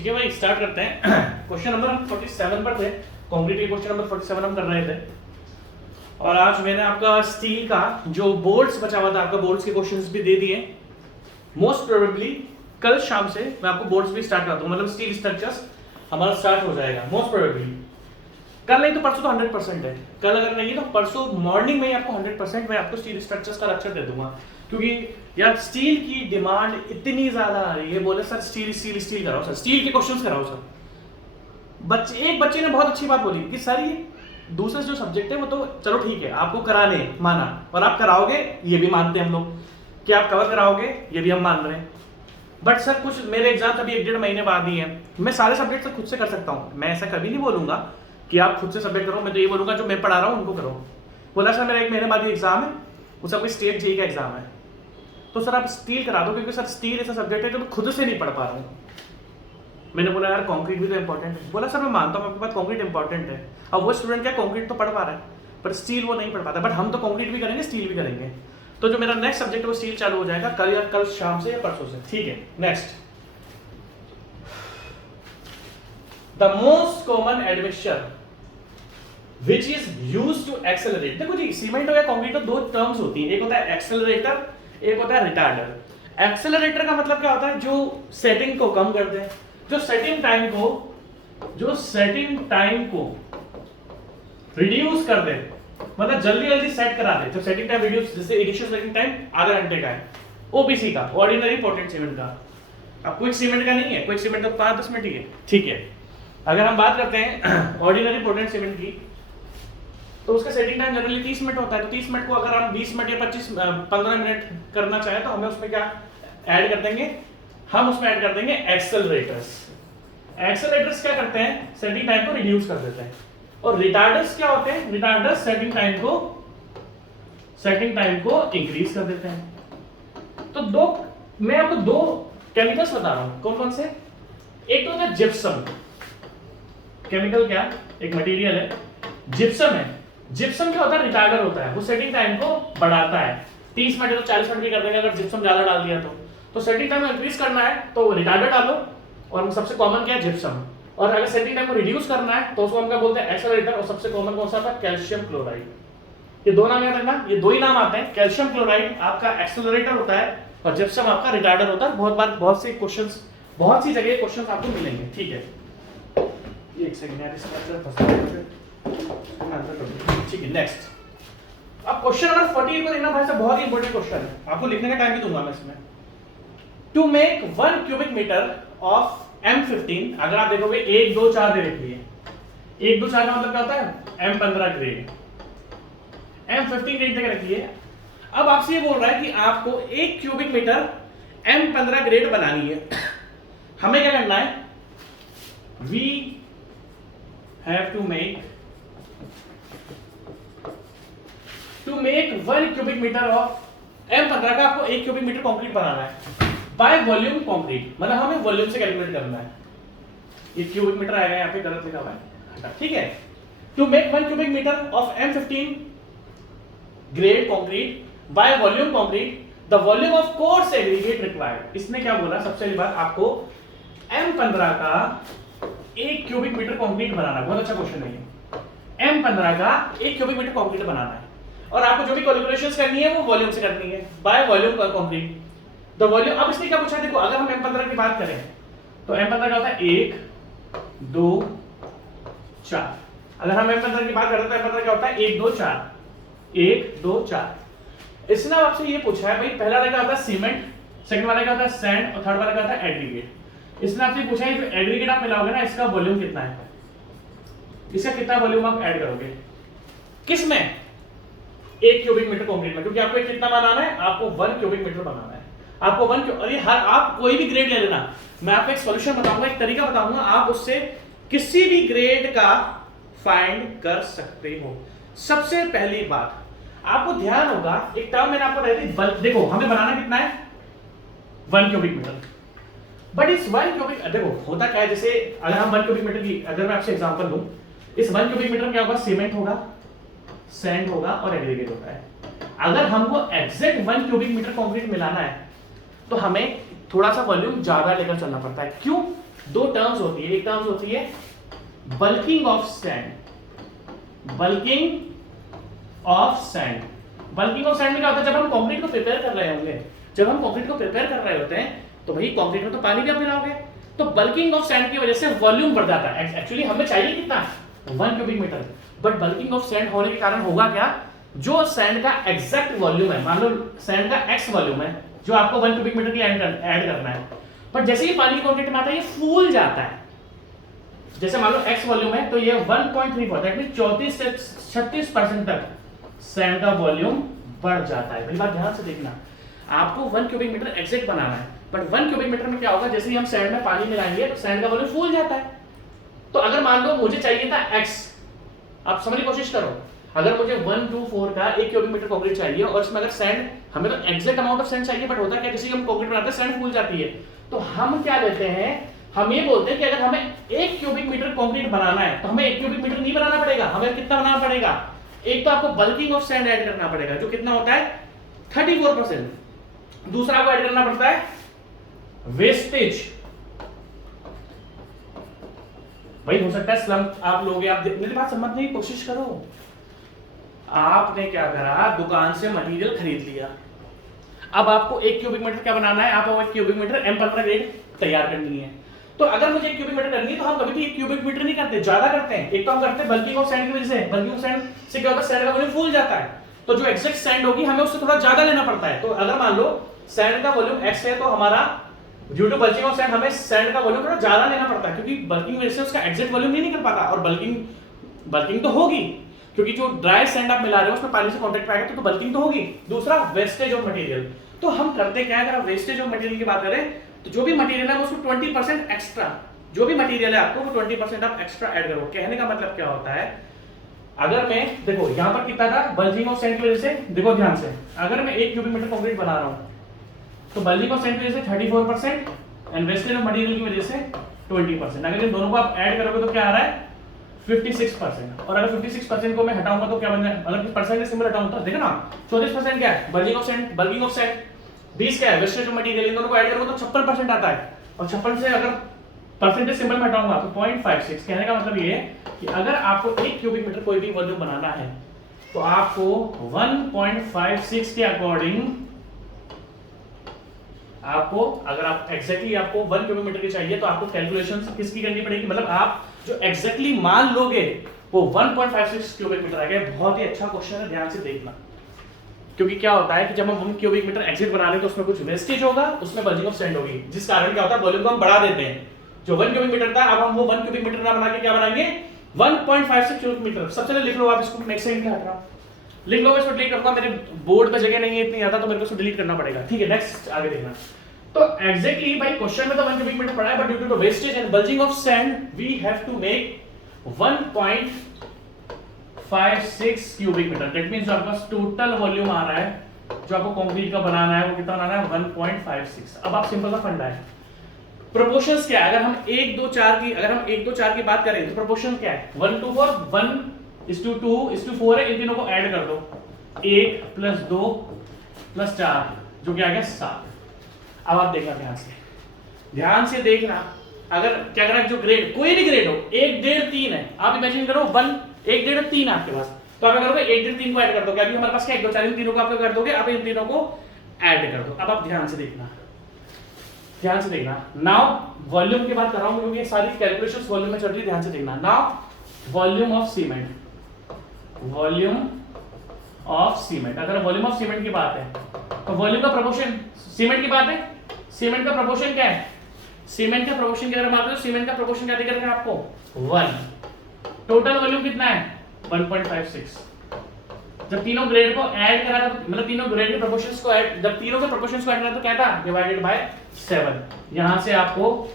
ठीक है भाई, स्टार्ट करते हैं। क्वेश्चन नंबर हम 47 पर थे, कंक्रीट के क्वेश्चन नंबर 47 हम कर रहे थे। और आज मैंने आपका स्टील का जो बोर्ड्स बचा हुआ था, आपका बोर्ड्स के क्वेश्चंस भी दे दिए। मोस्ट प्रोबेबली कल शाम से मैं आपको बोर्ड्स भी स्टार्ट करता हूँ, मतलब स्टील स्ट्रक्चर्स हमारा स्टार्ट हो जाएगा मोस्ट प्रोबेबली। कल नहीं तो परसों तो 100% है, कल अगर नहीं तो परसों मॉर्निंग में ही आपको 100% मैं आपको स्टील स्ट्रक्चर्स का लेक्चर दे दूंगा। क्योंकि यार स्टील की डिमांड इतनी ज्यादा आ रही है, बोले सर स्टील स्टील स्टील कराओ सर, स्टील के क्वेश्चंस कराओ सर। एक बच्चे ने बहुत अच्छी बात बोली कि सर ये दूसरा जो सब्जेक्ट है वो तो चलो ठीक है, आपको कराने माना और आप कराओगे, ये भी मानते हैं हम लोग कि आप कवर कराओगे, ये भी हम मान रहे हैं। बट सर कुछ मेरे एग्जाम अभी 1-1.5 महीने बाद ही है, मैं सारे सब्जेक्ट खुद से कर सकता हूँ, मैं ऐसा कभी नहीं बोलूंगा कि आप खुद से सब्जेक्ट करो, मैं तो ये बोलूंगा जो मैं पढ़ा रहा हूँ उनको करो। बोला सर मेरा 1 महीने बाद ही एग्जाम है, उसका कोई स्टेट जेई का एग्जाम है, तो सर आप स्टील करा दो, क्योंकि सर स्टील ऐसा सब्जेक्ट है जो मैं खुद से नहीं पढ़ पा रहा हूँ। मैंने बोला यार कंक्रीट भी तो इंपॉर्टेंट है। बोला सर मैं मानता हूँ आपके पास कंक्रीट इंपॉर्टेंट है, अब वो स्टूडेंट क्या कंक्रीट तो पढ़ पा रहा है पर स्टील वो नहीं पढ़ पाता, बट हम तो कंक्रीट भी करेंगे स्टील भी करेंगे। तो जो मेरा नेक्स्ट सब्जेक्ट है वो स्टील चालू हो जाएगा कल या कल शाम से या परसों से, ठीक है। Next, the most common admixture which is used to accelerate. देखो जी, सीमेंट हो या कंक्रीट हो, 2 टर्म्स होती हैं, एक होता है एक्सेलरेटर, एक होता है रिटार्डर। एक्सेलरेटर का मतलब क्या होता है, जो सेटिंग को कम कर दे, जो सेटिंग टाइम को रिड्यूस कर दे, मतलब जल्दी जल्दी सेट करा दे। जो सेटिंग टाइम रिड्यूस, जैसे इनिशियल सेटिंग टाइम आधा घंटे का है ओपीसी का, ऑर्डिनरी पोर्टलैंड सीमेंट का। अब क्विक सीमेंट का नहीं है, क्विक सीमेंट का 5-10 मिनट ही है, ठीक है। अगर हम बात करते हैं ऑर्डिनरी पोर्टलैंड सीमेंट की, तो उसका सेटिंग टाइम जनरली 30 मिनट होता है। तो 30 मिनट को अगर हम 20 मिनट या 15 मिनट करना चाहें तो हमें उसमें क्या ऐड कर देंगे, हम उसमें ऐड कर देंगे एक्सेलरेटर्स। एक्सेलरेटर्स क्या करते हैं, सेटिंग टाइम को रिड्यूस कर देते हैं। और रिटार्डर्स क्या होते हैं, रिटार्डर्स सेटिंग टाइम को इंक्रीज कर देते हैं। तो मैं आपको 2 केमिकल्स बता रहा हूं, कौन कौन से। एक तो है जिप्सम, केमिकल क्या, एक मटेरियल है जिप्सम है। जिप्सम क्या होता है, रिटार्डर होता है, वो सेटिंग टाइम को बढ़ाता है। 30 मिनट तो 40 मिनट की कर देंगे अगर जिप्सम ज्यादा डाल दिया तो सेटिंग टाइम को इंक्रीज करना है तो रिटार्डर डालो, और सबसे कॉमन क्या है जिप्सम। और अगर सेटिंग टाइम को रिड्यूस करना है तो उसको हम क्या बोलते हैं, एक्सेलरेटर। और सबसे कॉमन कौन सा था, कैल्शियम क्लोराइड। ये 2 नाम याद रखना, ये 2 ही नाम आते हैं। कैल्शियम क्लोराइड आपका एक्सेलरेटर होता है और जिप्सम आपका रिटार्डर होता है। बहुत से क्वेश्चंस, बहुत सी जगह क्वेश्चंस आपको मिलेंगे, ठीक है। एक सेकंड यार, ठीक है। नेक्स्ट, अब क्वेश्चन नंबर 48 को देखना भाई साहब, बहुत ही इंपॉर्टेंट क्वेश्चन है, आपको लिखने का टाइम भी दूंगा मैं इसमें। To make 1 cubic metre of M15, अगर आप देखोगे 1 2 4 दे रखी है, 1 2 4 का मतलब क्या होता है, M15 ग्रेड, M15 ग्रेड दे रखी है। अब आपसे ये बोल रहा है कि आपको 1 क्यूबिक मीटर M15 ग्रेड बनानी है। हमें क्या करना है, we have to make 1 cubic metre of M15 का, आपको 1 क्यूबिक मीटर कंक्रीट बनाना है बाय वॉल्यूम कंक्रीट, मतलब हमें वॉल्यूम से कैलकुलेट करना है। ये क्यूबिक मीटर आएगा, यहाँ पे गलत लिखा हुआ है, ठीक है। To make 1 cubic metre of M15 grade concrete by volume concrete, the volume of coarse aggregate required. इसने क्या बोला, सबसे पहली बात आपको M15 का 1 क्यूबिक मीटर कंक्रीट बनाना है। बहुत अच्छा क्वेश्चन है ये। M15 का 1 क्यूबिक मीटर कंक्रीट बनाना है और आपको जो भी कैलकुलेशंस करनी है वो वॉल्यूम से करनी है, bye volume concrete the volume. अब इसने क्या पूछा, देखो अगर हम M15 की बात करें तो M15 का होता है 1 2 4। अगर हम M15 की बात करते हैं तो M15 क्या होता है, 1 2 4, 1 2 4। इसने आपसे ये पूछा है भाई, पहला वाला क्या होता है सीमेंट, सेकंड वाला क्या होता है सैंड, और थर्ड वाला क्या होता है एग्रीगेट। इसने आपसे पूछा है जो एग्रीगेट आप मिलाओगे ना, इसका वॉल्यूम कितना है, इसका कितना वॉल्यूम आप ऐड करोगे, किसमें, 1 क्यूबिक मीटर कंक्रीट में, क्योंकि आपको कितना बनाना है, आपको 1 क्यूबिक मीटर बनाना है। आपको 1 अरे हर आप कोई भी ग्रेड ले लेना, मैं आपको एक सॉल्यूशन बताऊंगा, एक तरीका बताऊंगा, आप उससे किसी भी ग्रेड का फाइंड कर सकते हो। सबसे पहली बात आपको ध्यान होगा, एक टर्म मैंने आपको बताई, देखो हमें बनाना कितना है, 1 क्यूबिक मीटर। बट इस 1 क्यूबिक, देखो होता क्या है, जैसे अगर हम 1 क्यूबिक मीटर की, अगर मैं आपसे एग्जांपल दूं, इस 1 क्यूबिक मीटर में क्या होगा, सीमेंट होगा, सैंड होगा और एग्रीगेट होता है। अगर हमको एग्जैक्ट 1 क्यूबिक मीटर कंक्रीट मिलाना है तो हमें थोड़ा सा वॉल्यूम ज्यादा लेकर चलना पड़ता है। क्यों, दो टर्म्स होती है, एक टर्म्स होती है bulking of sand, bulking of sand. Bulking of sand में क्या होता है, जब हम कंक्रीट को प्रिपेयर कर रहे होंगे, जब हम कंक्रीट को प्रिपेयर कर रहे होते हैं तो भाई कंक्रीट में तो पानी भी आप मिलाओगे, तो बल्किंग ऑफ सैंड की वजह से वॉल्यूम बढ़ जाता है। एक्चुअली हमें चाहिए कितना, 1 cubic metre, but bulking of sand होने के कारण होगा क्या, जो सैंड का एग्जैक्ट वॉल्यूम है, मान लो सैंड का एक्स वॉल्यूम है जो आपको 1 क्यूबिक मीटर की ऐड करना है, बट जैसे ही पानी कॉन्टेक्ट में आता है ये फूल जाता है। जैसे मान लो एक्स वॉल्यूम है तो ये 1.34 दैट मींस 34 से 36% तक सैंड का वॉल्यूम बढ़ जाता है। पहली बात ध्यान से देखना, आपको 1 क्यूबिक मीटर एग्जैक्ट बनाना है, बट 1 क्यूबिक मीटर में क्या होगा, जैसे ही हम सैंड में पानी मिलाएंगे तो सैंड का वॉल्यूम फूल जाता है। तो अगर मान लो मुझे चाहिए था x, आप समझने की कोशिश करो, अगर मुझे 124 का 1 क्यूबिक मीटर कंक्रीट चाहिए और इसमें अगर सैंड, हमें तो एग्जैक्ट अमाउंट ऑफ सैंड चाहिए, बट होता है क्या, जैसे हम कंक्रीट बनाते हैं सैंड फूल जाती है, तो हम क्या लेते हैं, हम ये बोलते हैं कि अगर हमें 1 क्यूबिक मीटर कंक्रीट बनाना है तो हमें 1 क्यूबिक मीटर नहीं बनाना पड़ेगा, हमें कितना बनाना पड़ेगा, एक तो आपको बल्किंग ऑफ सैंड ऐड करना पड़ेगा जो कितना होता है 34%, दूसरा आपको ऐड करना पड़ता है वेस्टेज। भाई हो सकता है स्लम आप लोग, आप मेरी बात समझने की कोशिश करो, आपने क्या करा, दुकान से मटेरियल खरीद लिया, अब आपको 1 क्यूबिक मीटर क्या बनाना है, आपको 1 क्यूबिक मीटर M15 ग्रेड तैयार करनी है। तो अगर मुझे 1 क्यूबिक मीटर करनी है तो हम कभी भी 1 क्यूबिक मीटर नहीं करते, ज्यादा करते हैं। एक तो हम करते हैं बल्किंग ऑफ सैंड की वजह से, बल्किंग ऑफ सैंड से क्या होता है, सैंड का वॉल्यूम फूल जाता है, तो जो एग्जैक्ट सैंड होगी हमें उससे थोड़ा ज्यादा लेना पड़ता है। तो अगर मान लो सैंड का वॉल्यूम x है तो हमारा due to bulking of sand हमें सैंड का वॉल्यूम थोड़ा ज्यादा लेना पड़ता है, क्योंकि बल्किंग वजह से उसका एग्जैक्ट वॉल्यूम नहीं निकल पाता, और बल्किंग तो होगी क्योंकि जो ड्राई सैंड आप मिला रहे हो उसमें पानी से कांटेक्ट आएगा तो बल्किंग तो होगी। दूसरा वेस्टेज ऑफ मटेरियल, तो हम करते क्या है, अगर आप वेस्टेज ऑफ मटेरियल की बात करें तो जो भी मटेरियल है उसको 20% एक्स्ट्रा, जो भी मटेरियल है आपको वो 20% आप एक्स्ट्रा ऐड करो। कहने का मतलब क्या होता है, अगर मैं देखो यहां पर कितना था, बल्किंग ऑफ सैंड की वजह से, देखो ध्यान से, अगर मैं 1 क्यूबिक मीटर कंक्रीट बना रहा हूं तो बल्किंग ऑफ सैंड की वजह से 34% एंड वेस्टेज ऑफ मटेरियल की वजह से 20%, अगर इन दोनों को आप ऐड करोगे तो क्या आ रहा है 56%, और अगर 56% को मैं हटाऊंगा तो क्या बन जाए, अगर परसेंटेज सिंबल हटाऊं तो देखो ना 34% क्या है बल्किंग ऑफ सैंड, 20 क्या है वेस्टेज ऑफ मटेरियल, इन दोनों को ऐड करूंगा तो 56% आता है, और 56 से अगर परसेंटेज सिंबल में हटाऊंगा तो 0.56। कहने का मतलब ये है कि अगर आपको 1 क्यूबिक मीटर कोई भी वॉल्यूम बनाना है तो आपको 1.56 के अकॉर्डिंग आपको, अगर आप एग्जैक्टली आपको 1 क्यूबिक मीटर की चाहिए तो आपको कैलकुलेशन किसकी करनी पड़ेगी, मतलब आप जो एग्जैक्टली मान लोगे वो 1.56 क्यूबिक मीटर आएगा। बहुत ही अच्छा क्वेश्चन है, ध्यान से देखना, क्योंकि क्या होता है कि जब हम 1 क्यूबिक मीटर एग्जिट बना रहे हैं तो उसमें कुछ वेस्टेज होगा, उसमें बल्किंग ऑफ सैंड होगी, जिस कारण क्या होता है वॉल्यूम को हम बढ़ा देते हैं। जो 1 क्यूबिक मीटर था अब हम वो 1 क्यूबिक मीटर ना बना के क्या बनाएंगे 1.56 क्यूबिक मीटर। सबसे पहले लिख लो आप इसको, नेक्स्ट सेकंड क्या हट रहा लिख लो, इसको डिलीट करूंगा, मेरे बोर्ड पे जगह नहीं है इतनी ज्यादा तो मेरे को इसको डिलीट करना पड़ेगा, ठीक है। नेक्स्ट आगे देखना, तो एग्जैक्टली भाई क्वेश्चन में तो 1 क्यूबिक मीटर पड़ा है, but due to the wastage and bulking of sand we have to make 1.56 cubic metre. That means जो आपके पास टोटल वॉल्यूम आ रहा है जो आपको कंक्रीट का बनाना है वो कितना बनाना है 1.56। अब आप सिंपल सा फंडा है, प्रोपोर्शंस क्या है, अगर हम 1 2 4 की, अगर हम 1 2 4 की बात करें तो प्रोपोर्शन क्या है 1 to 4, 1:2:4 है, इन तीनों को ऐड कर दो, 1 + 2 + 4 जो कि आ गया 7। अब आप देखना ध्यान से देखना, अगर क्या करना है, जो ग्रेड कोई भी ग्रेड हो 1 1.5 3 है, आप इमेजिन करो 1 1 1.5 3 आपके पास, तो आप क्या करोगे 1 1.5 3 को ऐड कर दो, क्या अभी हमारे पास क्या 1 2 4 इन तीनों को आप कर दोगे, आप इन तीनों को ऐड कर दो। अब आप ध्यान से देखना नाउ वॉल्यूम की बात कर रहा हूं क्योंकि सारी कैलकुलेशंस वॉल्यूम में चल रही है, ध्यान से देखना। नाउ वॉल्यूम ऑफ सीमेंट, अगर वॉल्यूम ऑफ सीमेंट की बात है तो वॉल्यूम का प्रोपोर्शन, सीमेंट की बात है, सीमेंट का प्रोपोर्शन क्या है, सीमेंट का प्रोपोर्शन क्या है, सीमेंट का प्रोपोर्शन क्या दिख रहा है आपको 1, टोटल वॉल्यूम कितना है 1.56। जब तीनों ग्रेड को ऐड करा था, मतलब तीनों ग्रेड के प्रोपोर्शंस को ऐड, जब तीनों के प्रोपोर्शंस को ऐड करा तो क्या था डिवाइडेड बाय 7। यहां से आपको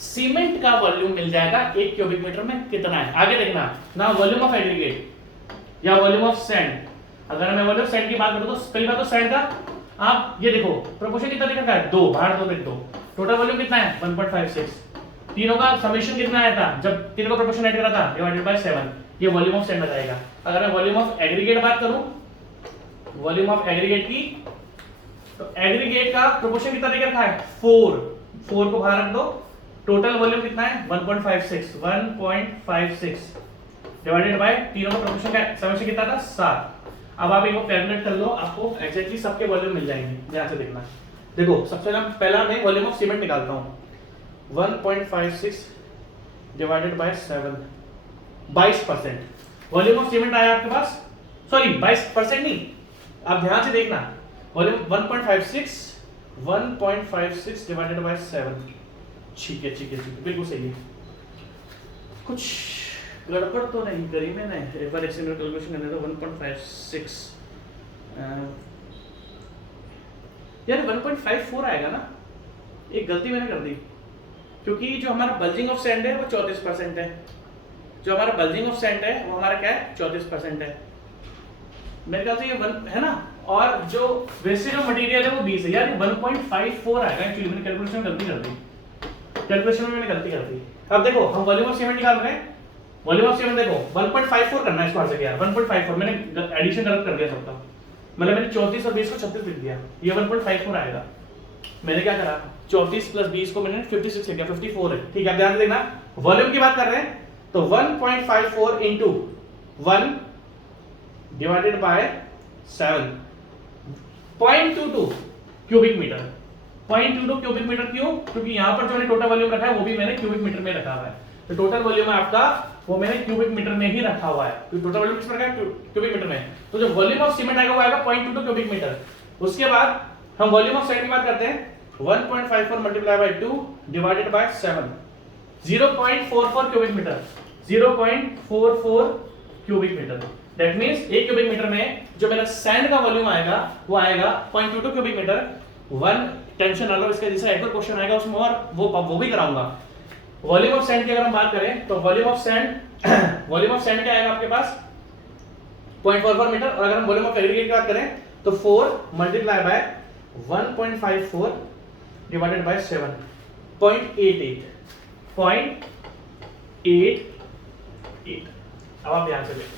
सीमेंट का वॉल्यूम मिल जाएगा 1 क्यूबिक मीटर में कितना है। आगे देखना ना, वॉल्यूम ऑफ एग्रीगेट या वॉल्यूम ऑफ सैंड, अगर मैं वॉल्यूम सैंड की बात करूं तो पहली बात तो सैंड का आप ये देखो प्रोपोर्शन कितना दिख रहा है 2 भाग 2 में 2, टोटल वॉल्यूम कितना है 1.56, तीनों का समेशन कितना आया था जब तीनों का प्रोपोर्शन ऐड करा था डिवाइडेड बाय 7, ये वॉल्यूम ऑफ सैंड आ जाएगा। अगर मैं वॉल्यूम ऑफ एग्रीगेट बात करूं, वॉल्यूम ऑफ एग्रीगेट की, तो एग्रीगेट का प्रोपोर्शन कितना दिख रखा है 4 को बाहर रख दो, टोटल वॉल्यूम कितना है 1.56 डिवाइडेड बाय तीनों का प्रोपोर्शन का समेशन कितना था 7। अब आप एक कैलकुलेट कर लो, आपको एग्जैक्टली सबके वॉल्यूम मिल जाएंगे। ध्यान से देखना। देखो सबसे पहला मैं वॉल्यूम ऑफ सीमेंट निकालता हूँ। 1.56 divided by 7 22% volume of cement आया आपके पास। सॉरी 22% नहीं, आप ध्यान से देखना। Volume 1.56 divided by 7। ठीक है बिल्कुल सही है। कुछ गड़बड़ तो नहीं करी मैंने। एक बार एक्सटेंडेड कैलकुलेशन करने दो। 1.56 यार 1.54 आएगा ना। एक गलती मैंने कर दी, क्योंकि जो हमारा बल्जिंग ऑफ सैंड है वो 34% है। जो हमारा बल्जिंग ऑफ सैंड है वो हमारा क्या है 34% है मेरे ख्याल से ये 1 है ना। और जो वेस्टेज ऑफ मटेरियल है वो 20 है। यार 1.54 आएगा। एक्चुअली मैंने कैलकुलेशन में गलती कर दी। अब देखो हम वॉल्यूम ऑफ सीमेंट निकाल रहे हैं। वॉल्यूम ऑफ सीमेंट देखो 1.54 करना है इसको हर जगह यार। 1.54 मैंने एडिशन गलत कर दिया सबका, मतलब मैंने 34 और 20 को 36 लिख दिया। ये 1.54 आएगा। मैंने क्या करा 34 प्लस 20 को मैंने 56 लिख दिया। 54 है। ठीक है ध्यान से देखना। वॉल्यूम की बात कर रहे हैं तो 1.54 into 1 divided by 7 0.22 cubic metre. 0.22 cubic metre क्यों? क्योंकि यहां पर जो मैंने टोटल वॉल्यूम रखा है वो भी मैंने क्यूबिक मीटर में रखा हुआ है। तो टोटल वॉल्यूम है आपका वो मैंने क्यूबिक मीटर में ही रखा हुआ है। तो टोटल वॉल्यूम किस प्रकार क्यूबिक मीटर में। तो जो वॉल्यूम ऑफ सीमेंट आएगा वो आएगा 0.22 क्यूबिक मीटर। उसके बाद हम वॉल्यूम ऑफ सैंड की बात करते हैं। 1.54 multiply by 2 divided by 7 0.44 cubic metre. 0.44 cubic metre. That means 1 cubic metre में जो मेरा सैंड का वॉल्यूम आएगा वो आएगा 0.22 क्यूबिक मीटर। 1 टेंशन ना लो, इसका जैसा एक और क्वेश्चन आएगा उसमें और वो भी कराऊंगा। वॉल्यूम ऑफ सैंड की अगर हम बात करें तो वॉल्यूम ऑफ सैंड क्या आएगा आपके पास 0.44 मीटर। और अगर हम वॉल्यूम ऑफ एग्रीगेट की बात करें तो 4 मल्टीप्लाई बाय 1.54 डिवाइडेड बाय 7 0.88। अब आप ध्यान से देखो।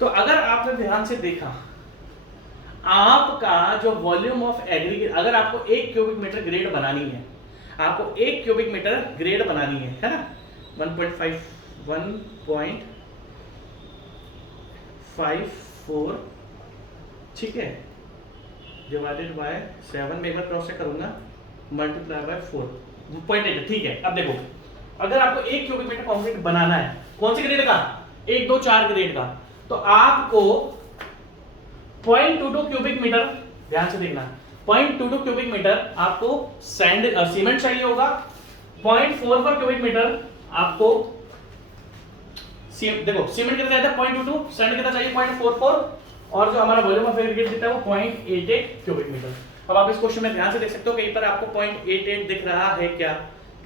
तो अगर आपने ध्यान से देखा आपका जो वॉल्यूम ऑफ एग्रीगेट, अगर आपको 1 क्यूबिक मीटर ग्रेड बनानी है, आपको 1 क्यूबिक मीटर ग्रेड बनानी है ना 1.54 ठीक है डिवाइडेड बाय 7 में एक बार क्रॉस चेक करूंगा मल्टीप्लाई बाय 4 ठीक है। अब देखो अगर आपको 1 क्यूबिक मीटर कंक्रीट बनाना है, कौन से ग्रेड का 1 2 4 ग्रेड का, तो आपको 0.22 क्यूबिक मीटर, ध्यान से देखना 0.22 क्यूबिक मीटर आपको सीमेंट चाहिए होगा। 0.44 क्यूबिक मीटर आपको देखो सीमेंट कितना चाहिए था 0.22, सैंड कितना चाहिए 0.44 और जो हमारा वॉल्यूम ऑफ एग्रीगेट दिखता है वो 0.88 क्यूबिक मीटर। अब आप इस क्वेश्चन में ध्यान से देख सकते हो कहीं पर आपको 0.88 दिख रहा है क्या,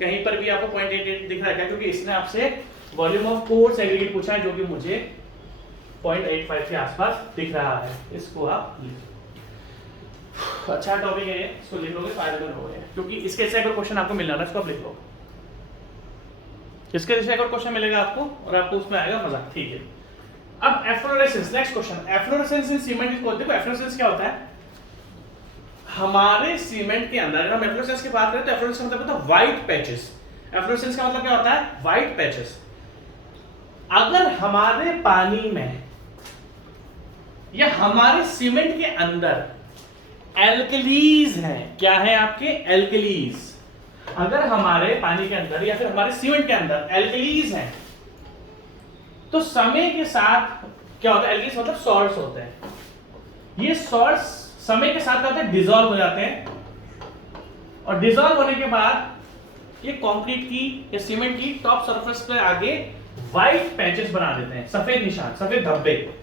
कहीं पर भी आपको 0.88 दिख रहा है क्या, क्योंकि इसने आपसे वॉल्यूम ऑफ कोर्स एग्रीगेट पूछा है जो कि मुझे 0.85 के आसपास दिख रहा है। इसको आप अच्छा टॉपिक है ये, इसको लिख लोगे फायदेमंद होगा, क्योंकि इसके जैसे अगर क्वेश्चन आपको मिलना है इसको आप लिख लो। इसके जैसे अगर क्वेश्चन मिलेगा आपको और आपको उसमें आएगा मजा। ठीक है अब एफ्लोरेसेंस, नेक्स्ट क्वेश्चन एफ्लोरेसेंस इन सीमेंट को देखो। एफ्लोरेसेंस क्या होता है हमारे सीमेंट के अंदर, अगर हम एफ्लोरेसेंस की बात करें तो एफ्लोरेसेंस मतलब होता है व्हाइट पैचेस। एफ्लोरेसेंस का मतलब क्या होता है व्हाइट पैचेस। अगर हमारे पानी में या हमारे सीमेंट के अंदर एल्कलीज हैं, क्या है आपके एल्कलीज, अगर हमारे पानी के अंदर या फिर हमारे सीमेंट के अंदर एल्कलीज हैं तो समय के साथ क्या होता है, एल्कलीज मतलब सॉल्ट्स होते हैं, ये सॉल्ट्स समय के साथ क्या होते हैं डिसॉल्व हो जाते हैं और डिसॉल्व होने के बाद ये कंक्रीट की या सीमेंट की टॉप सरफेस पे आगे व्हाइट पैचेस बना देते हैं, सफेद निशान सफेद धब्बे।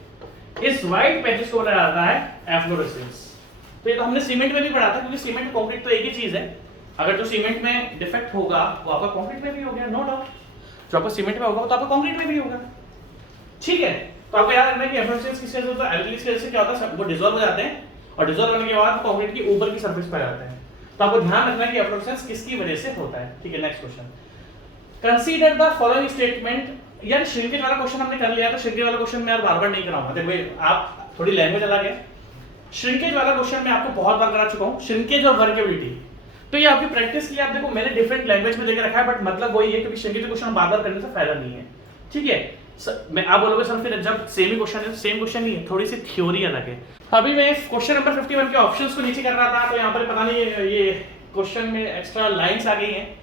इस व्हाइट पैचेस को बोला जाता है एफ्लोरेसेंस। तो ये तो हमने सीमेंट में भी पढ़ा था, क्योंकि सीमेंट कंक्रीट तो एक ही चीज है। अगर जो सीमेंट में डिफेक्ट होगा वो आपका कंक्रीट में भी हो गया, नो डाउट। जो आपका सीमेंट में होगा वो तो आपका कंक्रीट में भी होगा। ठीक है तो आपको याद रखना है कि एफ्लोरेसेंस किससे होता है, एल्कलीज की वजह से क्या होता है वो डिसॉल्व हो जाते हैं और डिसॉल्व होने के बाद कंक्रीट की ऊपर की सरफेस पर जाते हैं। तो आपको ध्यान रखना है कि एफ्लोरेसेंस किसकी वजह से होता है। ठीक है next question consider the following statement. यार श्रिंकेज वाला क्वेश्चन हमने कर लिया, तो श्रिंकेज वाला क्वेश्चन मैं यार बार-बार नहीं कराऊंगा। देखो आप थोड़ी लैंग्वेज अलग है। श्रिंकेज वाला क्वेश्चन मैं आपको बहुत बार करा चुका हूं, श्रिंकेज और वर्केबिलिटी। तो ये आपकी प्रैक्टिस के लिए आप देखो मैंने डिफरेंट लैंग्वेज में देकर रखा है, बट मतलब वही है, क्योंकि संगीत क्वेश्चन बार बार करने से फायदा नहीं है, ठीक है। मैं आप बोलोगे सर फिर जब सेम ही क्वेश्चन है, सेम क्वेश्चन नहीं है, थोड़ी सी थ्योरी अलग है। अभी मैं क्वेश्चन नंबर 51 के ऑप्शंस को नीचे कर रहा था, तो यहाँ पर पता नहीं ये क्वेश्चन में एक्स्ट्रा लाइंस आ गई हैं,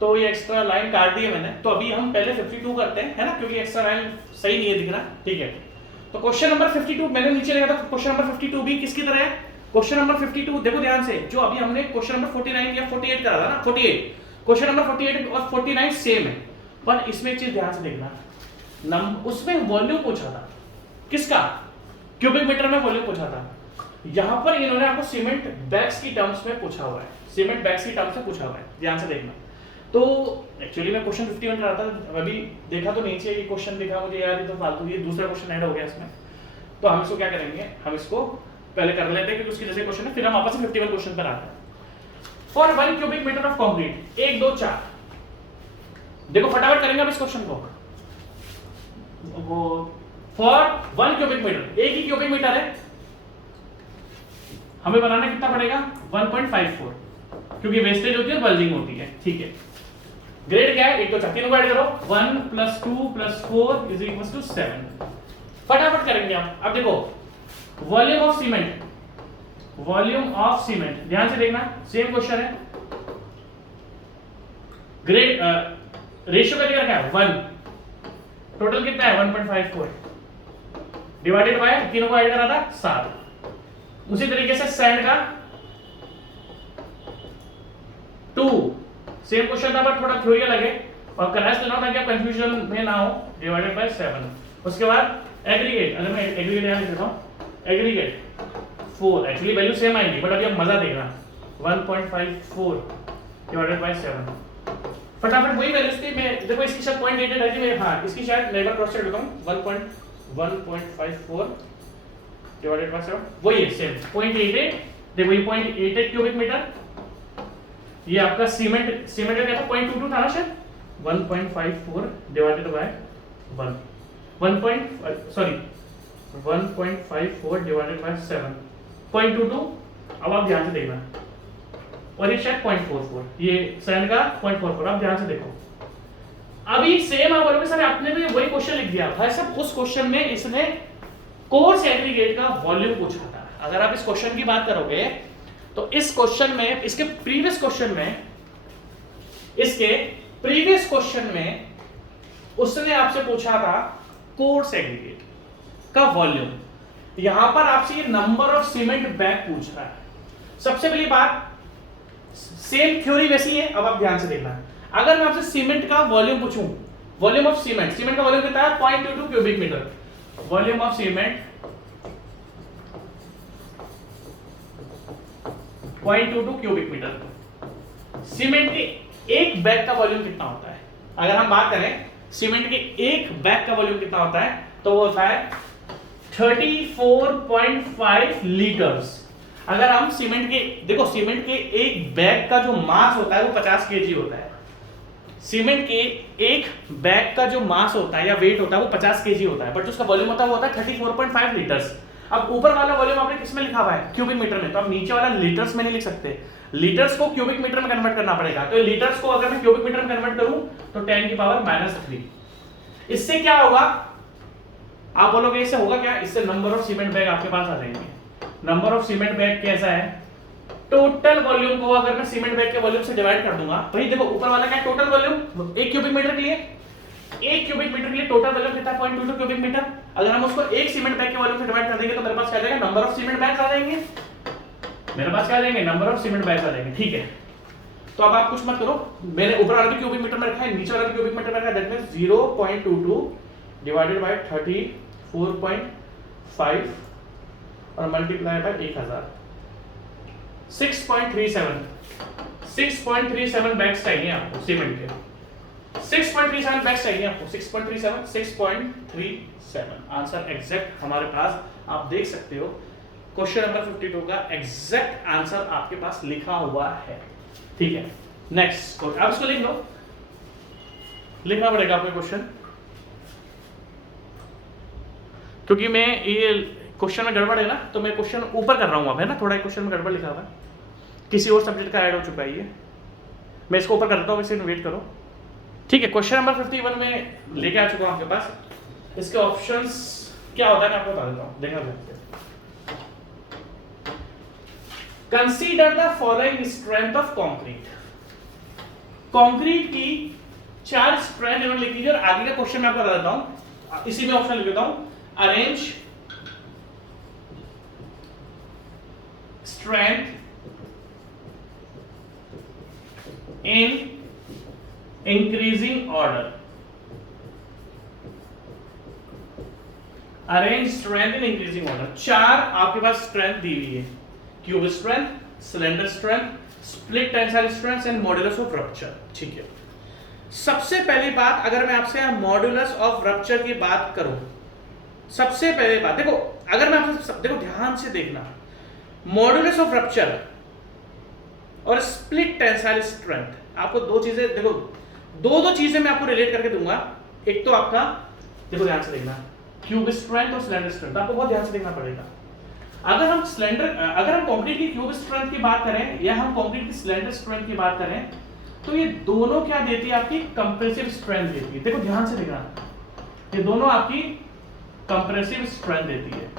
तो ये एक्स्ट्रा लाइन काट दी है मैंने। तो अभी हम पहले 52 करते हैं, है ना, क्योंकि एक्स्ट्रा लाइन सही नहीं है दिख रहा, ठीक है। तो क्वेश्चन नंबर 52 मैंने नीचे लिखा था, क्वेश्चन नंबर 52 भी किसकी तरह है? क्वेश्चन नंबर 52 देखो ध्यान से, जो अभी हमने क्वेश्चन नंबर 49 या 48 करा था ना, 48 क्वेश्चन नंबर 48 और 49 सेम है, पर इसमें एक चीज ध्यान से देखना, उसमें वॉल्यूम पूछा था, किसका? क्यूबिक मीटर में वॉल्यूम पूछा था। यहां पर इन्होंने आपको सीमेंट बैग्स की टर्म्स में पूछा हुआ है, सीमेंट बैग्स की टर्म्स में पूछा हुआ है, ध्यान से देखना। तो एक्चुअली मैं क्वेश्चन 51 कर रहा था, अभी देखा तो नीचे ये क्वेश्चन दिखा मुझे, यार ये तो फालतू, ये दूसरा क्वेश्चन ऐड हो गया इसमें। तो हम इसको क्या करेंगे, हम इसको पहले कर लेते हैं क्योंकि उसके जैसे क्वेश्चन है, फिर हम वापस 51 क्वेश्चन पर आते हैं। For 1 cubic metre of concrete 1 2 4, देखो फटाफट करेंगे अब इस क्वेश्चन को। वो फॉर 1 क्यूबिक मीटर, एक ही क्यूबिक मीटर है, हमें बनाना कितना पड़ेगा? 1.54, क्योंकि वेस्टेज होती है और बल्जिंग होती है, ठीक है। ग्रेड क्या है? 1 2 4, तीनों को ऐड करो, 1 + 2 + 4 = 7। फटाफट करेंगे आप। अब देखो volume of cement, volume of cement, ध्यान से देखना, सेम क्वेश्चन है। ग्रेड रेशियो का क्या है? 1, टोटल कितना है? 1.54 डिवाइडेड बाय, तीनों को ऐड करा था 7। उसी तरीके से सैंड का 2, सेम क्वेश्चन था पर थोड़ा थ्योरी अलग है, और क्रैश लेना ताकि आप कंफ्यूजन में ना हो, डिवाइडेड बाय 7। उसके बाद एग्रीगेट, अगर मैं एग्रीगेट यहां लिख देता हूं, एग्रीगेट 4, एक्चुअली वैल्यू सेम आएगी बट अभी आप मजा देखना, 1.54 डिवाइडेड बाय 7। फटाफट वही वैल्यूज थी, मैं देखो इसकी शायद 0.88 है, मैं हां इसकी शायद मैं एक बार क्रॉस चेक करता हूं, 1.54 डिवाइडेड बाय 7 वही है सेम 0.88। देखो ये 0.88 क्यूबिक मीटर, ये आपका सीमेंट का क्या था? 0.22 था ना शायद, 1.54 डिवाइडेड बाय 1.54 डिवाइडेड बाय 7, 0.22। अब आप ध्यान से देखना, और ये शायद 0.44, ये सैंड का 0.44। आप ध्यान से देखो, अभी सेम आप बोलोगे सर आपने भी वही क्वेश्चन लिख दिया भाई साहब, उस क्वेश्चन में इसने कोर्स एग्रीगेट का वॉल्यूम पूछा था। अगर आप इस क्वेश्चन की बात करोगे तो इस क्वेश्चन में, इसके प्रीवियस क्वेश्चन में उसने आपसे पूछा था कोर्स एग्रीगेट का वॉल्यूम। यहां पर आपसे ये नंबर ऑफ सीमेंट बैग पूछ रहा है। सबसे पहली बात, सेम थ्योरी वैसी है, अब आप ध्यान से देखना, अगर मैं आपसे सीमेंट का वॉल्यूम पूछूं, वॉल्यूम ऑफ सीमेंट, सीमेंट का वॉल्यूम कितना है? 0.22 cubic metre, volume of cement 0.22 cubic metre. Cement के एक बैग का वॉल्यूम कितना होता है? अगर हम बात करें सीमेंट के एक बैग का वॉल्यूम कितना होता है, तो वो होता है 34.5 लीटर्स। अगर हम सीमेंट के, देखो सीमेंट के एक बैग का जो मास होता है वो 50 केजी होता है। सीमेंट के एक बैग का जो मास होता है या वेट होता है वो 50 केजी होता है, बट उसका वॉल्यूम होता है वो होता है 34.5 लीटर्स। अब ऊपर वाला वॉल्यूम आपने किस में लिखा हुआ है? क्यूबिक मीटर में, तो आप नीचे वाला लीटर्स में नहीं लिख सकते, लीटर्स को क्यूबिक मीटर में कन्वर्ट करना पड़ेगा। तो लीटर्स को अगर मैं क्यूबिक मीटर में कन्वर्ट करूं तो 10⁻³ इससे क्या होगा? आप बोलोगे इससे होगा क्या? इससे नंबर ऑफ सीमेंट बैग आपके पास आ जाएंगे। नंबर ऑफ सीमेंट बैग कैसा है? टोटल वॉल्यूम को अगर मैं सीमेंट बैग के वॉल्यूम से डिवाइड कर दूंगा, वही देखो ऊपर वाला क्या है? टोटल वॉल्यूम, एक क्यूबिक मीटर के लिए, एक क्यूबिक मीटर के लिए टोटल वॉल्यूम कितना है? 0.22 क्यूबिक मीटर। अगर हम उसको एक सीमेंट बैग के वॉल्यूम से डिवाइड कर देंगे तो मेरे पास क्या आ जाएगा? नंबर ऑफ सीमेंट बैग्स आ जाएंगे। मेरे पास क्या आ जाएंगे? नंबर ऑफ सीमेंट बैग्स आ जाएंगे, ठीक है। तो अब आप कुछ मत करो, मैंने ऊपर वाला भी क्यूबिक मीटर में रखा है, नीचे वाला भी क्यूबिक मीटर में रखा है, दैट मींस 0.22 डिवाइडेड बाय 34.5 और मल्टीप्लाई बाय 1000, 6.37 बैग्स चाहिए आपको सीमेंट के, 6.37 बैग्स चाहिए आपको, 6.37 आंसर एग्जैक्ट हमारे पास आप देख सकते हो। क्वेश्चन नंबर 52 का एग्जैक्ट आंसर आपके पास लिखा हुआ है, ठीक है। नेक्स्ट आप इसको लिख लो, लिखना पड़ेगा आपको क्वेश्चन, क्योंकि मैं ये क्वेश्चन में गड़बड़ है ना, तो मैं क्वेश्चन ऊपर कर रहा हूं अब, है ना, थोड़ा क्वेश्चन में गड़बड़ लिखा हुआ है, किसी और सब्जेक्ट का ऐड हो चुका है ये, मैं इसको ऊपर करता हूँ, इसे वेट करो। ठीक है, क्वेश्चन नंबर 51 में लेके आ चुका हूँ आपके पास। इसके ऑप्शंस क्या होता है मैं आपको बता देता हूँ, देखना ध्यान से। Consider the following strength of concrete. Concrete की 4 स्ट्रेंथ इन्होंने लिख लीजिए, और आगे का क्वेश्चन मैं आपको बता देता हूँ, इसी में ऑप्शन लिख देता हूँ। Arrange strength in increasing order. Arrange strength in increasing order. 4 आपके पास स्ट्रेंथ दी हुई है, cube strength, cylinder strength, split tensile strength and modulus of rupture. ठीक है, सबसे पहली बात, अगर मैं आपसे मॉड्यूलस ऑफ रप्चर की बात करूं, सबसे पहली बात देखो, अगर मैं आपसे देखो ध्यान से देखना, मॉड्यूलस ऑफ रप्चर और स्प्लिट टेंसाइल स्ट्रेंथ, आपको दो चीजें देखो, दो चीजें मैं आपको रिलेट करके दूंगा। एक तो आपका देखो ध्यान से देखना, क्यूब स्ट्रेंथ और सिलेंडर स्ट्रेंथ, आपको बहुत ध्यान से देखना पड़ेगा। अगर हम कंक्रीट की क्यूब स्ट्रेंथ की बात करें या हम कंक्रीट की सिलेंडर स्ट्रेंथ की बात करें, तो ये दोनों क्या देती है, आपकी कंप्रेसिव स्ट्रेंथ देती है। देखो ध्यान से देखना, ये दोनों आपकी कंप्रेसिव स्ट्रेंथ देती है।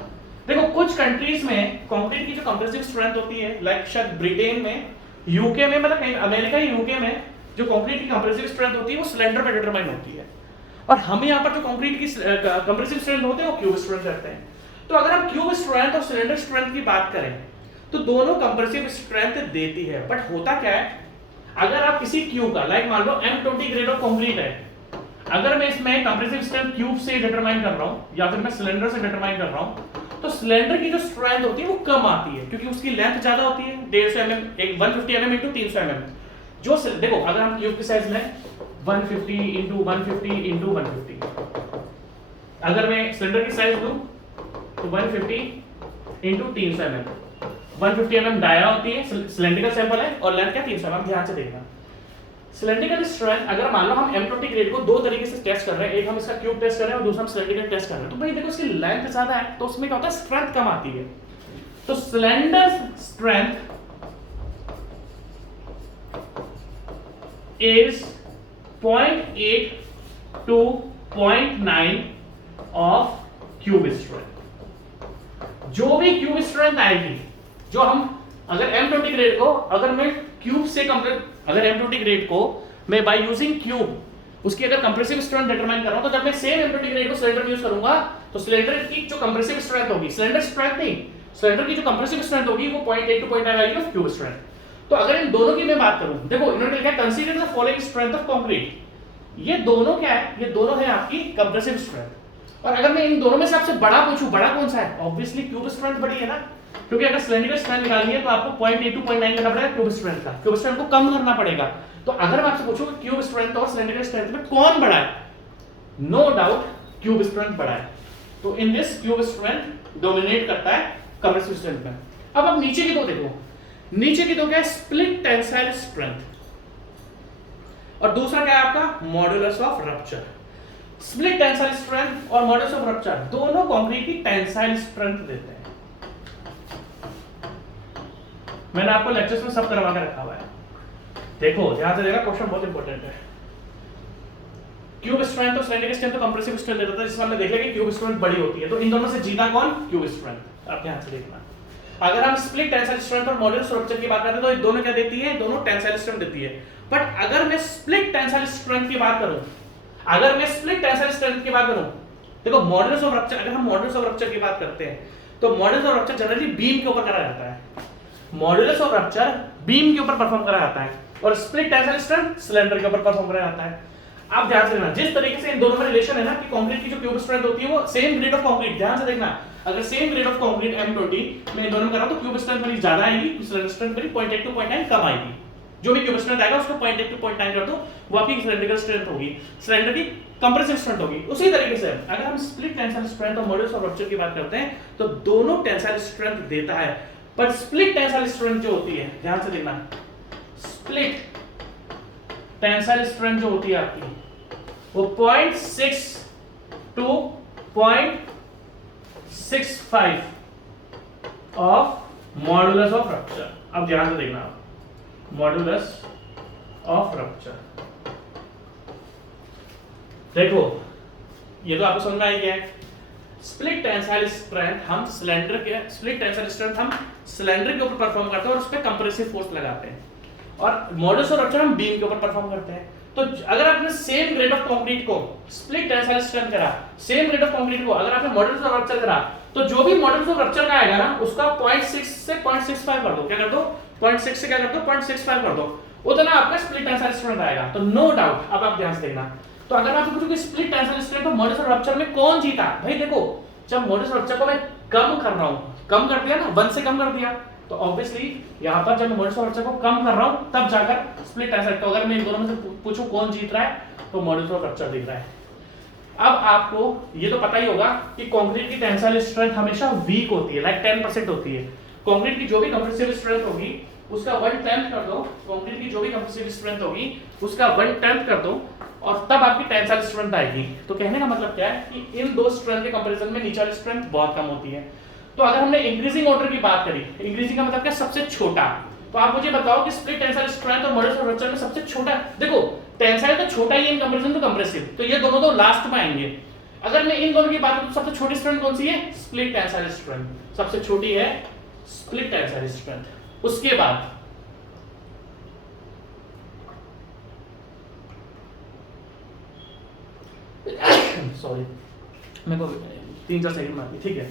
देखो कुछ कंट्रीज में कंक्रीट की जो कंप्रेसिव स्ट्रेंथ होती है, लाइक शायद ब्रिटेन में, यूके में, मतलब कहीं अमेरिका या यूके में जो कंक्रीट की कंप्रेसिव स्ट्रेंथ होती है वो सिलेंडर पे डिटरमाइन होती है, और हम यहाँ पर जो कंक्रीट की कंप्रेसिव स्ट्रेंथ होते हैं वो क्यूब स्ट्रेंथ रहते हैं। तो अगर हम क्यूब स्ट्रेंथ और सिलेंडर स्ट्रेंथ की बात करें तो दोनों कंप्रेसिव स्ट्रेंथ देती है, बट होता क्या है, अगर आप किसी क्यूब का, लाइक मान लो M20 ग्रेड ऑफ कंक्रीट है, अगर मैं इसमें कंप्रेसिव स्ट्रेंथ क्यूब से डिटरमाइन कर रहा हूं या फिर मैं सिलेंडर से डिटरमाइन कर रहा हूं, तो सिलेंडर की जो स्ट्रेंथ होती है वो कम आती है, क्योंकि उसकी लेंथ ज्यादा होती है, 150 mm, 150 mm इंटू 300 mm। जो देखो अगर हम क्यूब की साइज लें 150 इंटू 150 इंटू 150, अगर मैं सिलेंडर की साइज लूं तो 150 इंटू 300 mm, 150 mm डाया होती है, सिलेंड्रिकल सैंपल है, और लेंथ क्या 300 mm। ध्यान से देखना, सिलेंड्रिकल स्ट्रेंथ अगर मान लो हम M20 ग्रेड को दो तरीके से टेस्ट कर रहे हैं, एक हम इसका क्यूब टेस्ट कर रहे हैं और दूसरा हम सिलेंड्रिकल टेस्ट कर रहे हैं, तो भाई देखो इसकी लेंथ ज्यादा है तो उसमें क्या होता है, स्ट्रेंथ कम आती है। तो cylinder strength is 0.8 to 0.9 of cube strength. जो भी क्यूब स्ट्रेंथ आएगी, जो हम अगर M20 ग्रेड को अगर मैं क्यूब से अगर M20 ग्रेड को मैं बाय यूजिंग क्यूब उसकी अगर कंप्रेसिव स्ट्रेंथ डिटरमाइन कर रहा हूं, तो जब मैं सेम M20 ग्रेड को सिलेंडर में यूज करूंगा तो सिलेंडर की जो कंप्रेसिव स्ट्रेंथ होगी, सिलेंडर स्ट्रेंथ नहीं, सिलेंडर की जो कंप्रेसिव स्ट्रेंथ होगी वो 0.8 to 0.9 आएगी ऑफ क्यूब स्ट्रेंथ। तो अगर इन दोनों की मैं बात करूं, देखो इन्होंने लिखा है consider the following strength of concrete, ये दोनों क्या है, ये दोनों है आपकी कंप्रेसिव स्ट्रेंथ। और अगर मैं इन दोनों में से आपसे बड़ा पूछूं, बड़ा कौन सा है, ऑब्वियसली क्यूब स्ट्रेंथ बड़ी है ना, क्योंकि अगर सिलेंडर स्ट्रेंथ निकालनी है तो आपको 0.8 to 0.9 करना पड़ेगा क्यूब स्ट्रेंथ का, क्यूब स्ट्रेंथ को कम करना पड़ेगा। तो अगर मैं आपसे पूछूं कि क्यूब स्ट्रेंथ और सिलेंडर स्ट्रेंथ में कौन बड़ा है, नो डाउट क्यूब स्ट्रेंथ बड़ा है। तो in this cube strength dominate करता है कंप्रेसिव स्ट्रेंथ में। अब आप नीचे की दो देखो, नीचे की दो क्या है, स्प्लिट टेंसाइल स्ट्रेंथ, और दूसरा क्या है आपका modulus of rupture. Split tensile strength और मॉड्यूलस ऑफ रप्चर दोनों कंक्रीट की टेंसाइल स्ट्रेंथ देते हैं। मैंने आपको लेक्चर्स में सब करवा के रखा हुआ है, देखो ध्यान से देखना, क्वेश्चन बहुत इंपॉर्टेंट है। क्यूब स्ट्रेंथ और सिलेंडर स्ट्रेंथ तो कंप्रेसिव स्ट्रेंथ देता है, जिसमें हमने देख लिया कि क्यूब स्ट्रेंथ बड़ी होती है, तो इन दोनों से जीता कौन, क्यूब स्ट्रेंथ। आप ध्यान से देखना, अगर हम स्प्लिट टेंसाइल स्ट्रेंथ और मॉड्यूलस ऑफ रप्चर की बात करते हैं तो ये दोनों क्या देती है, दोनों टेंसाइल स्ट्रेंथ देती है। बट अगर मैं स्प्लिट टेंसाइल स्ट्रेंथ की बात करूं, अगर मैं स्प्लिट टेंसाइल स्ट्रेंथ की बात करूं, देखो मॉड्यूलस ऑफ रप्चर, अगर हम मॉड्यूलस ऑफ रप्चर की बात करते हैं तो modulus of rupture generally beam के ऊपर करा जाता है, मॉड्यूलस ऑफ रप्चर बीम के ऊपर परफॉर्म करा जाता है, और स्प्लिट टेंसाइल स्ट्रेंथ सिलेंडर के ऊपर परफॉर्म करा जाता है। आप ध्यान से देखना, जिस तरीके से इन दोनों में रिलेशन है ना कि कंक्रीट की जो क्यूब स्ट्रेंथ होती है वो सेम ग्रेड ऑफ कंक्रीट, ध्यान से देखना, अगर same grade of concrete M20 में इन दोनों में करा तो क्यूब स्ट्रेंथ मेरी ज्यादा आएगी, सिलेंडर स्ट्रेंथ मेरी 0.8 to 0.9 कम आएगी। जो भी क्यूब स्ट्रेंथ आएगा उसको 0.8 to 0.9 कर दो, वो आपकी सिलेंड्रिकल स्ट्रेंथ होगी, सिलेंडर की कंप्रेसिव स्ट्रेंथ होगी। उसी तरीके से अगर हम स्प्लिट टेंसाइल स्ट्रेंथ और मॉड्यूलस ऑफ रप्चर की बात करते हैं तो दोनों टेंसाइल स्ट्रेंथ देता है, पर स्प्लिट टेंसाइल स्ट्रेंथ जो होती है, ध्यान से देखना, स्प्लिट टेंसाइल स्ट्रेंथ जो होती है आपकी वो 0.6 to 0.65 of modulus of rupture. अब ध्यान से देखना, मॉडुलस ऑफ रप्चर। देखो ये तो आपको समझ में आ गया है। स्प्लिट टेंसाइल स्ट्रेंथ हम सिलेंडर के ऊपर परफॉर्म करते हैं और उस पर कंप्रेसिव फोर्स लगाते हैं, और मॉडुलस ऑफ रप्चर हम बीम के ऊपर परफॉर्म करते हैं। तो अगर आपने सेम ग्रेड ऑफ कंक्रीट को स्प्लिट टेंसाइल स्ट्रेंथ करा, सेम ग्रेड ऑफ कंक्रीट को अगर आपने मॉडुलस ऑफ रप्चर करा, तो जो भी मॉडुलस ऑफ रप्चर का आएगा ना उसका 0.6 से 0.65 कर दो। क्या कर दो? 0.6 से क्या कर दो? 0.65 कर दो, उतना आपका स्प्लिट टेंसाइल स्ट्रेंथ आएगा। तो नो डाउट, अब आप ध्यान से देखना, तो अगर आप पूछो कि स्प्लिट टेंसाइल स्ट्रेंथ और मॉडुलस ऑफ रप्चर में कौन जीता, भाई देखो जब मॉडुलस ऑफ रप्चर को मैं कम कर रहा हूं, कम कर दिया ना, 1 से कम कर दिया, तो ऑब्वियसली यहां पर जब मैं मॉडुलस ऑफ रप्चर को कम कर रहा हूं तब जाकर स्प्लिट टेंसाइल। तो अगर मैं इन दोनों में से पूछूं कौन जीत रहा है, तो मॉडुलस ऑफ रप्चर जीत रहा है। अब आपको ये तो पता ही होगा कि कंक्रीट की टेंसाइल स्ट्रेंथ हमेशा वीक होती है, लाइक 10% होती है। कंक्रीट की जो भी कंप्रेसिव स्ट्रेंथ होगी उसका 1/10 कर दो, कंक्रीट की जो भी कंप्रेसिव स्ट्रेंथ होगी उसका 1/10 कर दो, और तब आपकी टेंसाइल स्ट्रेंथ आएगी। तो कहने का मतलब क्या है कि इन दो स्ट्रेंथ के कंपैरिजन में नीचे वाली स्ट्रेंथ बहुत कम होती है। तो अगर हमने इंक्रीजिंग ऑर्डर की बात करी, इंक्रीजिंग का मतलब क्या? सबसे छोटा। तो आप मुझे बताओ कि स्प्लिट टेंसाइल स्ट्रेंथ और मॉडुलस ऑफ रप्चर में सबसे छोटा, देखो टेंसाइल तो छोटा ही है इन कंपैरिजन टू कंप्रेसिव, तो ये दोनों तो लास्ट में आएंगे। अगर मैं इन दोनों की बात करूं तो सबसे छोटी स्ट्रेंथ कौन सी है? स्प्लिट टेंसाइल स्ट्रेंथ सबसे छोटी है, स्प्लिट टेंसाइल स्ट्रेंथ। उसके बाद सॉरी मेरे को 3-4 सेकंड मार, ठीक है।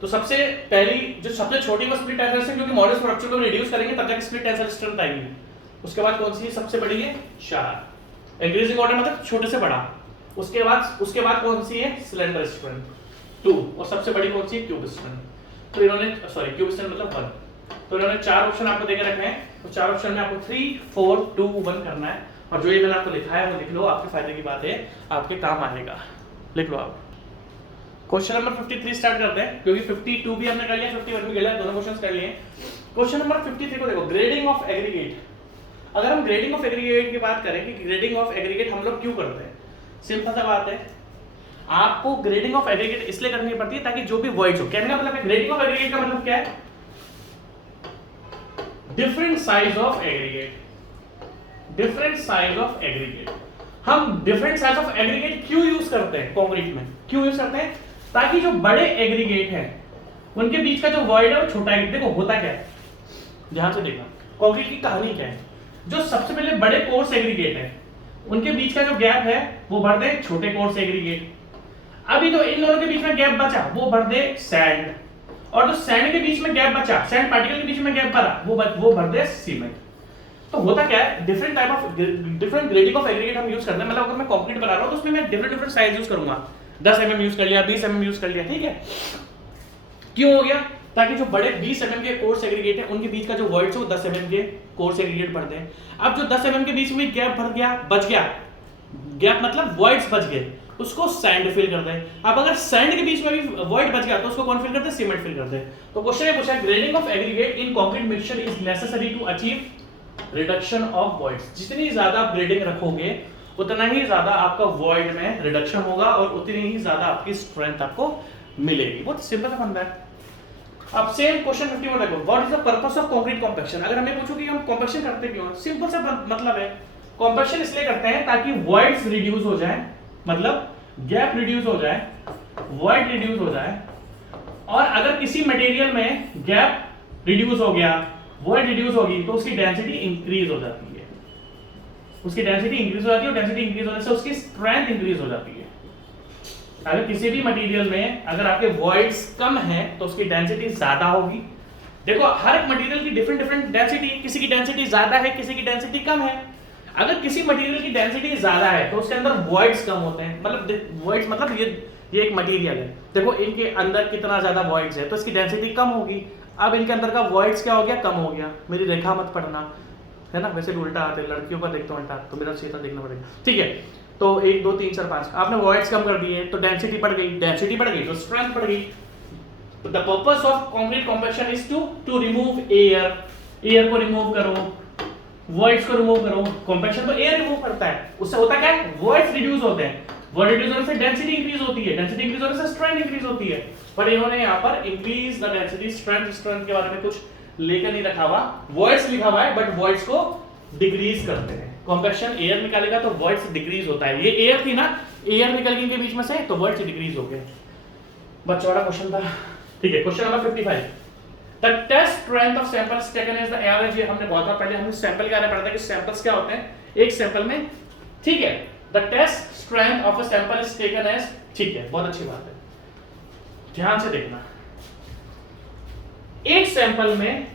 तो सबसे पहली जो सबसे छोटी वो स्प्लिट टेंसाइल स्ट्रेंथ, क्योंकि मॉडुलस ऑफ रप्चर को रिड्यूस करेंगे तब जाके स्प्लिट टेंसाइल स्ट्रेंथ आएगी। उसके बाद कौन सी है सबसे बड़ी है? 4, इंक्रीजिंग ऑर्डर मतलब छोटे से बड़ा। उसके बाद कौन सी है? सिलेंडर स्ट्रेंथ 2, और सबसे बड़ी कौन सी है? Cube strength. तो इन्होंने क्यूब स्ट्रेंथ मतलब 1। तो इन्होंने 4 ऑप्शन आपको देके रखे हैं, तो 4 ऑप्शन में आपको 3, 4, 2, 1 करना है, और जो ये मैंने आपको लिखा है वो लिख लो, आपके फायदे की बात है, आपके काम आएगा, लिख लो आप। क्वेश्चन नंबर 53 स्टार्ट करते हैं, क्योंकि 52 भी हमने कर लिया, 51 भी कर लिया, दोनों क्वेश्चंस कर लिए। क्वेश्चन नंबर 53 को देखो, ग्रेडिंग ऑफ एग्रीगेट। अगर हम ग्रेडिंग ऑफ एग्रीगेट की बात करें कि ग्रेडिंग ऑफ एग्रीगेट हम लोग क्यों करते हैं, सिंपल सा बात है, आपको ग्रेडिंग ऑफ एग्रीगेट इसलिए करनी पड़ती है ताकि जो भी वॉइड्स हो, कहने का मतलब है ग्रेडिंग ऑफ एग्रीगेट का मतलब क्या है? Different size of aggregate, different size of aggregate. हम डिफरेंट साइज ऑफ एग्रीगेट क्यों यूज करते हैं कंक्रीट में? क्यों यूज करते हैं? ताकि जो बड़े एग्रीगेट हैं उनके बीच का जो वॉइड है वो छोटा है। देखो होता क्या है, ध्यान से देखना, कंक्रीट की कहानी क्या है। जो सबसे पहले बड़े कोर्स एग्रीगेट है उनके बीच का जो गैप है वो भर दे छोटे कोर्स एग्रीगेट। अभी तो इन दोनों के बीच में गैप बचा वो भर दे सैंड, और जो सैंड के बीच में गैप बचा, सैंड पार्टिकल के बीच में गैप भरा वो भर दे सीमेंट। तो होता क्या है, different type of different grading of aggregate हम यूज करते हैं। मतलब अगर मैं कंक्रीट बना रहा हूं तो उसमें मैं डिफरेंट साइज यूज करूंगा, 10 mm यूज कर लिया, 20 mm यूज कर लिया, ठीक है। क्यों हो गया? ताकि जो बड़े 20 mm के कोर्स एग्रीगेट है उनके बीच का जो वॉइड्स है वो 10 mm के कोर्स एग्रीगेट भर दें। अब जो 10 mm के बीच में गैप भर गया, बच गया, गैप मतलब वॉइड्स बच गए, उसको सैंड फिल कर दें। अब अगर सैंड के बीच में भी वॉइड बच गया तो उसको कौन फिल करते हैं? सीमेंट फिल करते हैं। तो क्वेश्चन ये पूछा है, grading of aggregate in concrete mixture is necessary to achieve reduction of voids. जितनी ज्यादा ग्रेडिंग रखोगे उतना ही ज्यादा आपका वॉइड में रिडक्शन होगा और उतनी ही ज्यादा आपकी स्ट्रेंथ आपको मिलेगी। बहुत सिंपल सा फंडा है। अब सेम क्वेश्चन 50 में देखो, what is the purpose of concrete compaction. अगर हमें पूछो कि हम कॉम्पैक्शन करते क्यों, सिंपल सा मतलब है, कॉम्पैक्शन इसलिए करते हैं ताकि वॉइड्स रिड्यूस हो जाए, मतलब गैप रिड्यूस हो जाए, वॉइड रिड्यूस हो जाए। और अगर किसी मटेरियल में गैप रिड्यूस हो गया, वॉइड रिड्यूस होगी, तो उसकी डेंसिटी इंक्रीज हो जाती है, उसकी डेंसिटी इंक्रीज हो जाती है, और डेंसिटी इंक्रीज होने से उसकी स्ट्रेंथ इंक्रीज हो जाती है। अगर किसी भी मटेरियल में अगर आपके वॉइड्स कम है तो उसकी डेंसिटी ज्यादा होगी। देखो हर एक मटेरियल की डिफरेंट डेंसिटी, किसी की डेंसिटी ज्यादा है, किसी की डेंसिटी कम है। अगर किसी मटेरियल की डेंसिटी ज्यादा है तो उसके अंदर वॉइड्स कम होते हैं, मतलब वॉइड्स मतलब ये एक मटेरियल है, देखो इनके अंदर कितना ज्यादा वॉइड्स है तो इसकी डेंसिटी कम होगी। अब इनके अंदर का वॉइड्स क्या हो गया? कम हो गया। मेरी रेखा मत पढ़ना, है ना, वैसे उल्टा आते हैं, लड़कियों का देखता हूँ उल्टा, तो मेरा सीधा देखना पड़ेगा, ठीक है। तो 1 2 3 4 5 आपने वॉइड्स कम कर दिए तो डेंसिटी बढ़ गई, डेंसिटी बढ़ गई तो स्ट्रेंथ बढ़ गई। तो the purpose of concrete compaction is to remove air, air को रिमूव करो, वॉइड्स को रिमूव करो। कॉम्पैक्शन तो एयर रिमूव करता है, उससे होता क्या है? वॉइड्स रिड्यूस होते हैं, वॉइड रिड्यूस होने से डेंसिटी इंक्रीज होती है, डेंसिटी इंक्रीज होने से स्ट्रेंथ इंक्रीज होती है। पर इन्होंने यहाँ पर इंक्रीज द डेंसिटी, स्ट्रेंथ के बारे में कुछ लेकर नहीं रखा हुआ, वॉइड्स लिखा हुआ है बट वॉइड्स को डिक्रीज करते हैं। कॉम्पैक्शन एयर निकालेगा तो वॉइड्स डिक्रीज होता है। ये एयर थी ना, एयर निकल गई इनके बीच में से तो वॉइड्स डिक्रीज हो गए। बच्चा वाला क्वेश्चन था, ठीक है। Question number 55, the test strength of samples taken is the average. ये हमने बहुत बार पहले हमने सैंपल के बारे में पढ़ा था कि सैंपल्स क्या होते हैं एक सैंपल में, ठीक है। The test strength of a sample is taken as, ठीक है, बहुत अच्छी बात है, ध्यान से देखना। एक सैंपल में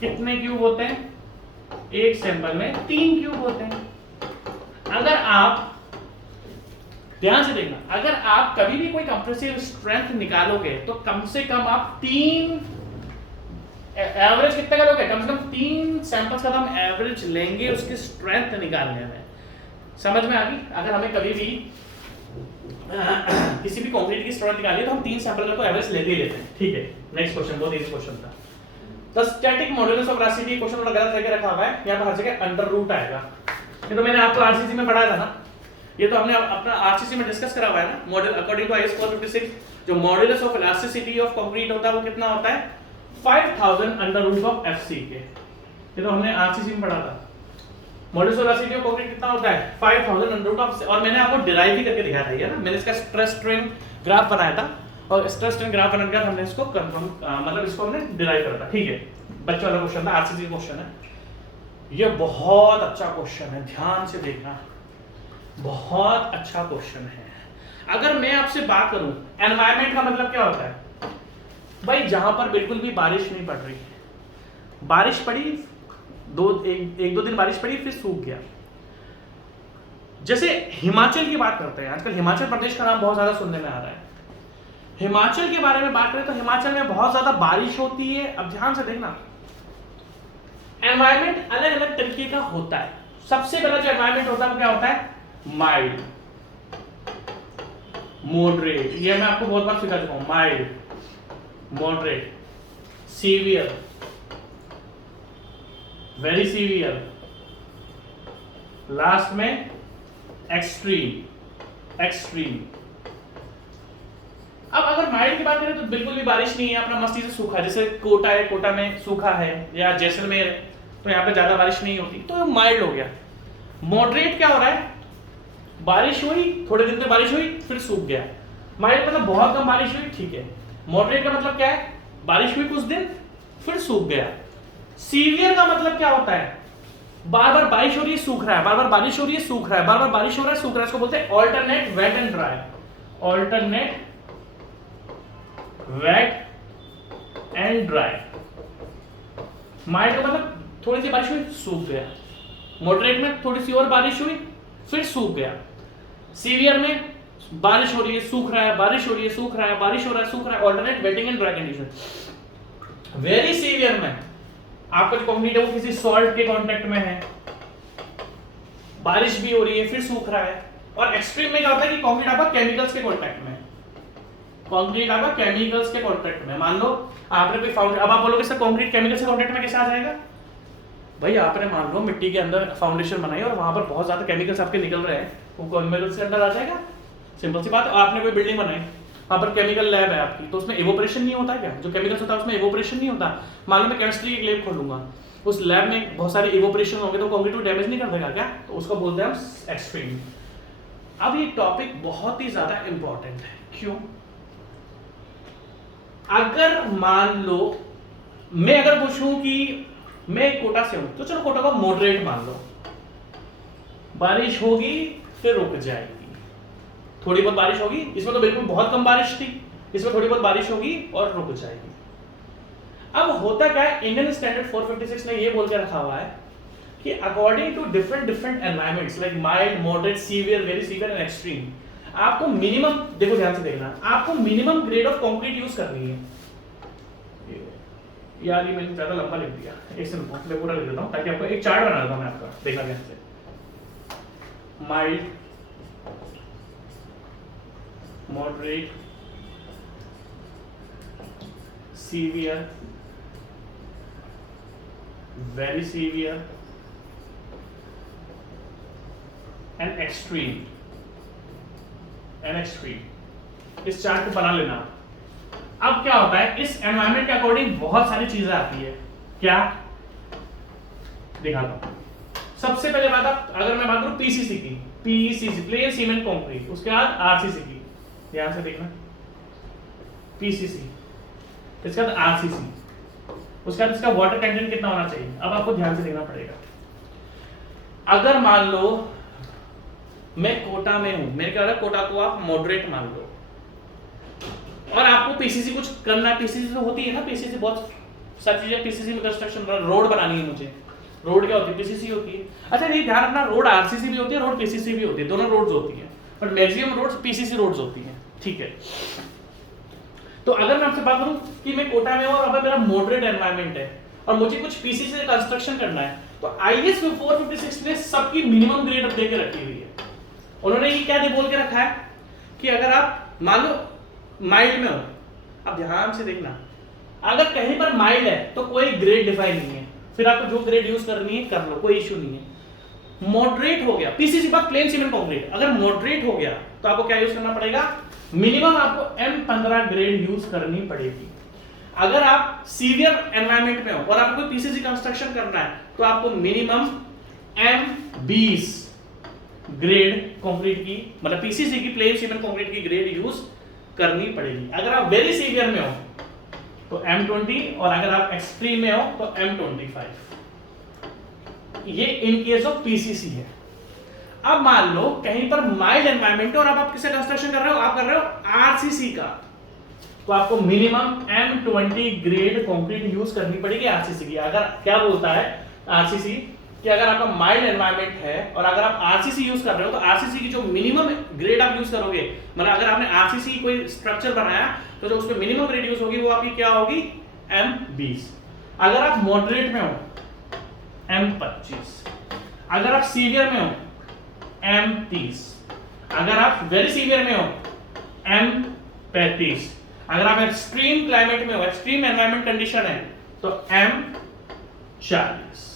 कितने क्यूब होते हैं? एक सैंपल में 3 क्यूब होते हैं। अगर आप ध्यान से देखना, अगर आप कभी भी कोई कंप्रेसिव स्ट्रेंथ निकालोगे तो कम से कम आप 3 एवरेज कितना करोगे? कम से कम 3 सैंपल्स का हम एवरेज लेंगे उसकी स्ट्रेंथ निकालने में। समझ में आ गई? अगर हमें कभी भी किसी भी कंक्रीट की स्ट्रेंथ निकालिए तो हम 3 सैंपल का तो एवरेज लेते ही लेते हैं, ठीक है। नेक्स्ट क्वेश्चन, बहुत इजी क्वेश्चन था। The static modulus of elasticity, question थोड़ा गलत करके रखा हुआ है, यहां पर हर जगह अंडर रूट आएगा। ये तो मैंने आपको आरसीसी में पढ़ाया था ना, ये तो हमने अपना आरसीसी में डिस्कस करा हुआ है ना। मॉडल अकॉर्डिंग टू आईएस 456 जो modulus of elasticity of concrete होता है वो कितना होता है? 5000 अंडर रूट ऑफ एफसी के। ये तो हमने आरसीसी में पढ़ा था। Modulus of elasticity of concrete कितना होता है? 5000 अंडर रूट ऑफ, और मैंने आपको डिराइव भी करके दिखाया था ये ना, मैंने इसका स्ट्रेस स्ट्रेन ग्राफ बनाया था और स्ट्रेस स्ट्रेन ग्राफ बनाने के बाद हमने इसको कंफर्म मतलब इसको हमने डिराइव करा था, ठीक है। बच्चों वाला क्वेश्चन था, आरसीसी क्वेश्चन है ये, बहुत अच्छा क्वेश्चन है, ध्यान से देखना, बहुत अच्छा क्वेश्चन है। अगर मैं आपसे बात करूं एनवायरनमेंट का मतलब क्या होता है? भाई जहां पर बिल्कुल भी बारिश नहीं पड़ रही, बारिश पड़ी एक दो दिन बारिश पड़ी फिर सूख गया। जैसे हिमाचल की बात करते हैं, आजकल हिमाचल प्रदेश का नाम बहुत ज्यादा सुनने में आ रहा है। हिमाचल के बारे में बात करें तो हिमाचल में बहुत ज्यादा बारिश होती है। अब ध्यान से देखना, एनवायरनमेंट अलग अलग तरीके का होता है। सबसे पहला जो एनवायरनमेंट होता है वो क्या होता है? माइल्ड, मॉडरेट, ये मैं आपको बहुत बार सिखा चुका हूं। Mild, moderate, severe, very severe, last में एक्सट्रीम। एक्सट्रीम। अब अगर माइल्ड की बात करें तो बिल्कुल भी बारिश नहीं है, अपना मस्ती से सूखा, जैसे कोटा है, कोटा में सूखा है, या जैसलमेर है तो यहाँ पे ज्यादा बारिश नहीं होती, तो माइल्ड हो गया। मॉडरेट क्या हो रहा है? बारिश हुई, थोड़े दिन तक बारिश हुई फिर सूख गया। माइल्ड मतलब बहुत कम बारिश हुई, ठीक है। मॉडरेट का मतलब क्या है? बारिश हुई कुछ दिन फिर सूख गया। सीवियर का मतलब क्या होता है? बार बार बारिश हो रही है सूख रहा है, बार बार बारिश हो रही है सूख रहा है, बार बार बारिश हो रहा है सूख रहा है। इसको बोलते हैं alternate wet and dry. Alternate wet and dry. Mild का मतलब थोड़ी सी बारिश हुई सूख गया, मॉडरेट में थोड़ी सी और बारिश हुई फिर सूख गया, सीवियर में बारिश हो रही है सूख रहा है, बारिश हो रही है सूख रहा है, बारिश हो रहा है सूख रहा है। Alternate wetting and dry condition. Very severe में आपका जो कंक्रीट है वो किसी सॉल्ट के कांटेक्ट में है, बारिश भी हो रही है फिर सूख रहा है। और एक्सट्रीम में क्या होता है कि कंक्रीट आपका केमिकल्स के कांटेक्ट में, कंक्रीट आपका केमिकल्स के कांटेक्ट में। मान लो आपने कोई फाउंडेशन, अब आप बोलोगे सर कंक्रीट केमिकल्स के कांटेक्ट में कैसे आ जाएगा? भाई आपने मान लो मिट्टी के अंदर फाउंडेशन बनाई और वहां पर बहुत ज्यादा केमिकल्स आपके निकल रहे हैं, वो केमिकल्स के अंदर आ जाएगा? सिंपल सी बात है। आपने कोई बिल्डिंग बनाई, वहां पर केमिकल लैब है आपकी, तो उसमें इवोपरेशन नहीं होता क्या? जो केमिकल्स होता है उसमें इवोपरेशन नहीं होता। मान लो मैं केमिस्ट्री की लैब खोलूंगा, उस लैब में बहुत सारे इवोपरेशन होंगे तो कंक्रीट को डैमेज नहीं कर देगा क्या? तो उसको बोलते हैं हम एक्सट्रीम। अब ये टॉपिक बहुत ही ज्यादा इंपॉर्टेंट है। क्यों? अगर मान लो मैं अगर पूछूं कि मैं कोटा से हूं, तो चलो कोटा को मॉडरेट मान लो, बारिश होगी फिर रुक जाएगी, थोड़ी बहुत बारिश होगी, इसमें तो बिल्कुल बहुत कम बारिश थी, इसमें थोड़ी बहुत बारिश होगी और रुक जाएगी। अब होता क्या है, इंडियन स्टैंडर्ड 456 ने ये बोल के रखा हुआ है कि according to different environments like mild, moderate, severe, very severe and extreme, आपको मिनिमम, देखो ध्यान से देखना, आपको minimum grade of concrete use करनी है। यार ये मैंने ज्यादा लंबा लिख दिया, एक सेकंड मैं पूरा लिख देता हूं ताकि आपको एक चार्ट बना देता हूं मैं आपका, देखना ध्यान से। Mild, moderate, severe, very severe and extreme. इस चार्ट को बना लेना। अब क्या होता है, इस एनवायरनमेंट के अकॉर्डिंग बहुत सारी चीजें आती है। क्या दिखाता हूं। सबसे पहले बात, आप अगर मैं बात करूं पीसीसी की, पीसीसी प्लेन सीमेंट कंक्रीट, उसके बाद आरसीसी की, ध्यान से देखना, पीसीसी, इसके बाद आरसीसी, उसके बाद इसका वाटर कंटेंट कितना होना चाहिए। अब आपको ध्यान से देखना पड़ेगा। अगर मान लो मैं कोटा में हूं, मेरे ख्याल है कोटा को आप मॉडरेट मान लो, और आपको पीसीसी कुछ करना, पीसीसी तो होती है ना, पीसीसी बहुत सारी चीजें, पीसीसी में कंस्ट्रक्शन, रोड बनानी है मुझे, रोड क्या होती है, पीसीसी होती है। अच्छा ये ध्यान रखना, रोड आरसीसी भी होती है, रोड पीसीसी भी होती है, दोनों रोड्स होती है, but maximum roads PCC roads होती हैं, ठीक है। तो अगर मैं आपसे बात करूं कि मैं कोटा में हूं और अब मेरा मॉडरेट एनवायरनमेंट है और मुझे कुछ पीसीसी से कंस्ट्रक्शन करना है, तो आईएस 456 ने सबकी मिनिमम ग्रेड दे के रखी हुई है। उन्होंने ये क्या दे बोल के रखा है कि अगर आप मान लो माइल्ड में हो, अब ध्यान से देखना, अगर कहीं पर माइल्ड है तो कोई ग्रेड डिफाइन नहीं है, फिर आपको जो ग्रेड यूज करनी है कर लो, कोई इश्यू नहीं है। मॉडरेट हो गया, पीसीसी बात प्लेन सीमेंट कंक्रीट, अगर मॉडरेट हो गया तो आपको क्या यूज करना पड़ेगा, मिनिमम आपको M15 ग्रेड यूज करनी पड़ेगी। अगर आप सीवियर एनवायरनमेंट में हो और आपको पीसीसी कंस्ट्रक्शन करना है तो आपको मिनिमम M20 ग्रेड कंक्रीट की, मतलब पीसीसी की प्लेन सीमेंट कंक्रीट की ग्रेड यूज करनी पड़ेगी। अगर आप वेरी सीवियर में हो तो M20, और अगर आप एक्सट्रीम में हो तो M25। ये इन केस ऑफ पीसीसी है। अब मान लो कहीं पर माइल्ड एनवायरनमेंट है और आप किससे कंस्ट्रक्शन कर रहे हो, आप कर रहे हो आरसीसी का, तो आपको minimum M20 grade concrete use करनी पड़ेगी आरसीसी की। अगर क्या बोलता है आरसीसी कि अगर आपका माइल्ड एनवायरनमेंट है और अगर आप आरसीसी यूज कर रहे हो तो आरसीसी की जो मिनिमम ग्रेड आप यूज करोगे, मतलब अगर आपने आरसीसी कोई स्ट्रक्चर बनाया तो जो उसमें मिनिमम ग्रेड यूज होगी वो आपकी क्या होगी, M20। अगर आप मॉडरेट में हो M25, अगर आप सीवियर में हो M30, अगर आप वेरी सीवियर में हो M35, अगर आप एक्सट्रीम क्लाइमेट में हो, एक्सट्रीम एनवायरनमेंट कंडीशन है तो M40।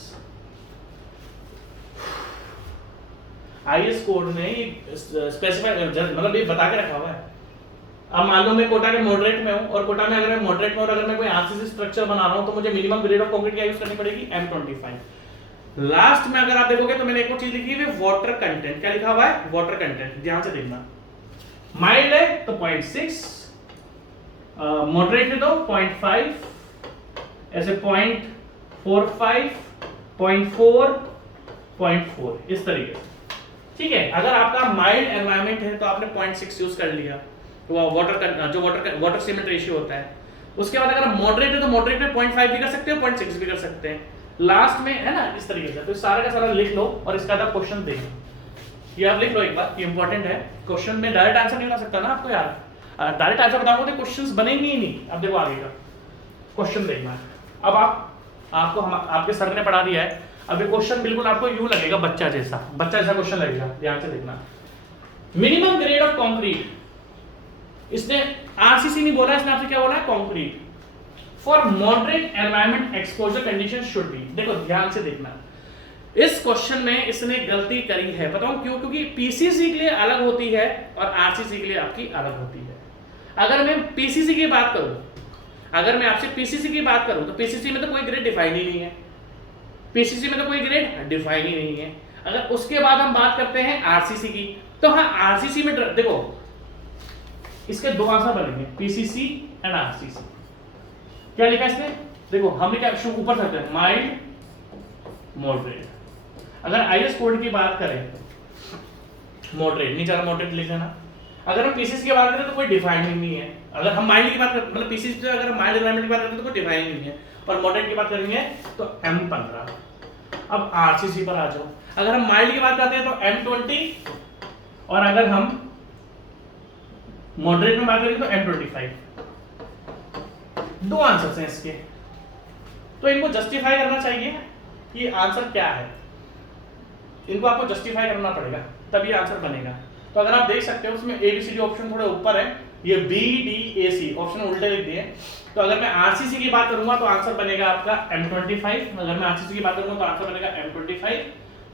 आईएस कोड में स्पेसिफाई मतलब ये बता के रखा हुआ है। अब मान लो मैं कोटा के मॉडरेट में हूं और कोटा में अगर मैं मॉडरेट में और अगर मैं कोई आरसीसी स्ट्रक्चर बना रहा हूं तो मुझे मिनिमम ग्रेड ऑफ कंक्रीट क्या यूज करनी पड़ेगी, M25। लास्ट में अगर आप देखोगे तो मैंने एक और चीज लिखी है, वाटर कंटेंट। क्या लिखा हुआ है, वाटर कंटेंट, ध्यान से देखना। माइल्ड है तो 0.6, मॉडरेट है तो 0.5, ऐसे 0.45, 0.4, 0.4, इस तरीके से, ठीक है। अगर आपका माइल्ड एनवायरनमेंट है तो आपने 0.6 यूज कर लिया, तो वाटर सीमेंट रेशियो होता है। उसके बाद अगर मॉडरेट है तो मॉडरेट में 0.5 भी कर सकते हो, 0.6 भी कर सकते हैं, लास्ट में है ना, इस तरीके से। तो सारा का सारा लिख लो और इसका था क्वेश्चन देखो, ये आप लिख लो एक बार, ये इंपॉर्टेंट है। क्वेश्चन में डायरेक्ट आंसर नहीं बता सकता ना आपको यार, डायरेक्ट आंसर बताऊंगा तो क्वेश्चंस बनेंगे ही नहीं। अब देखो आगे का क्वेश्चन देखना। अब आपको आपके सर ने पढ़ा दिया है, अब ये क्वेश्चन बिल्कुल आपको यूं लगेगा, बच्चा जैसा क्वेश्चन लगेगा, ध्यान से देखना। मिनिमम ग्रेड ऑफ कंक्रीट, इसने आरसीसी नहीं बोला, इसने आपसे क्या बोला है, concrete for moderate environment exposure condition should be. देखो ध्यान से देखना, इस क्वेश्चन में इसने गलती करी है, बताऊं क्यों, क्योंकि पीसीसी के लिए अलग होती है और आरसीसी के लिए आपकी अलग होती है। अगर मैं पीसीसी की बात करूं, अगर मैं आपसे पीसीसी की बात करूं तो पीसीसी में तो कोई ग्रेड डिफाइन ही नहीं है, पीसीसी में तो कोई ग्रेड डिफाइन ही नहीं है। अगर उसके बाद हम बात करते हैं आरसीसी की, तो हाँ आरसीसी में देखो इसके दो आंसर बनेंगे, पीसीसी एंड आरसीसी। क्या लिखा है इसने, देखो हमने क्या ऊपर सकते हैं, माइल्ड मॉडरेट। अगर आईएस कोड की बात करें मॉडरेट, नीचे वाला मॉडरेट लिख लेना। अगर हम पीसीसी की बात करें तो कोई डिफाइनिंग नहीं है। अगर हम माइल्ड की बात करें, मतलब पीसीसी से अगर हम माइल्ड एनवायरनमेंट की बात करते हैं तो कोई डिफाइनिंग नहीं है, और मॉडरेट की बात करेंगे तो M15। अब आरसीसी पर आ जाओ, अगर हम माइल्ड की बात करते हैं तो M20, और अगर हम मॉडरेट में बात करेंगे तो M25। दो आंसर्स हैं इसके, तो इनको जस्टिफाई करना चाहिए कि आंसर क्या है, इनको आपको जस्टिफाई करना पड़ेगा तभी आंसर बनेगा। तो अगर आप देख सकते हो उसमें ABCD ऑप्शन थोड़े ऊपर है, ये BDAC ऑप्शन उल्टे लिख दिए। तो अगर मैं आरसीसी की बात करूंगा तो आंसर बनेगा आपका M25, अगर मैं आरसीसी की बात करूंगा तो आंसर बनेगा M25,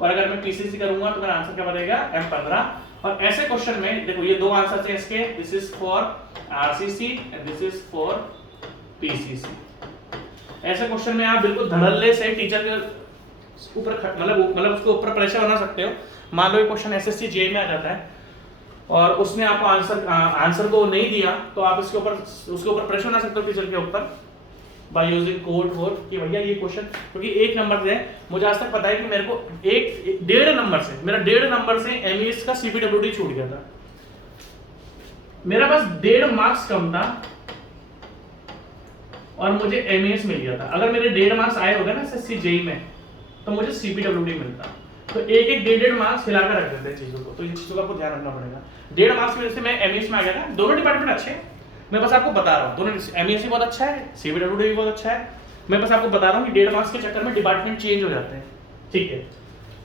और अगर मैं पीसीसी करूंगा तो मेरा आंसर क्या बनेगा, M15। और ऐसे क्वेश्चन में देखो ये दो आंसर है इसके, this is for RCC and this is for PCC. ऐसे क्वेश्चन में आप बिल्कुल धड़ल्ले से टीचर के ऊपर मतलब उसके ऊपर प्रेशर बना सकते हो। मान लो ये क्वेश्चन एसएससी जे में आ जाता है और उसने आपको आंसर को नहीं दिया, तो आप उसके ऊपर प्रेशर बना सकते हो टीचर के ऊपर बाय यूजिंग कोड वोड कि भैया ये क्वेश्चन, क्योंकि एक नंबर से मुझे आज तक पता है कि मेरे को डेढ़ नंबर से एमईएस का सीपीडब्ल्यूडी छूट गया था। मेरा पास 1.5 मार्क्स कम था और मुझे एमईएस मिल गया था। अगर मेरे 1.5 मार्क्स आए होगा ना एसएससी जेई में तो मुझे सीपीडब्ल्यूडी मिलता। तो एक 1.5 मार्क्स हिलाकर रख देते हैं चीजों को, तो इन चीजों का आपको ध्यान रखना पड़ेगा। 1.5 मार्क्स की वजह से मैं एमईएस में आ गया था। दोनों डिपार्टमेंट अच्छे हैं, मैं बस आपको बता रहा हूँ। दोनों एमईएस भी बहुत अच्छा है, सीपीडब्ल्यूडी भी बहुत अच्छा है। मैं बस आपको बता रहा हूँ कि 1.5 मार्क्स के चक्कर में डिपार्टमेंट चेंज हो जाते हैं, ठीक है।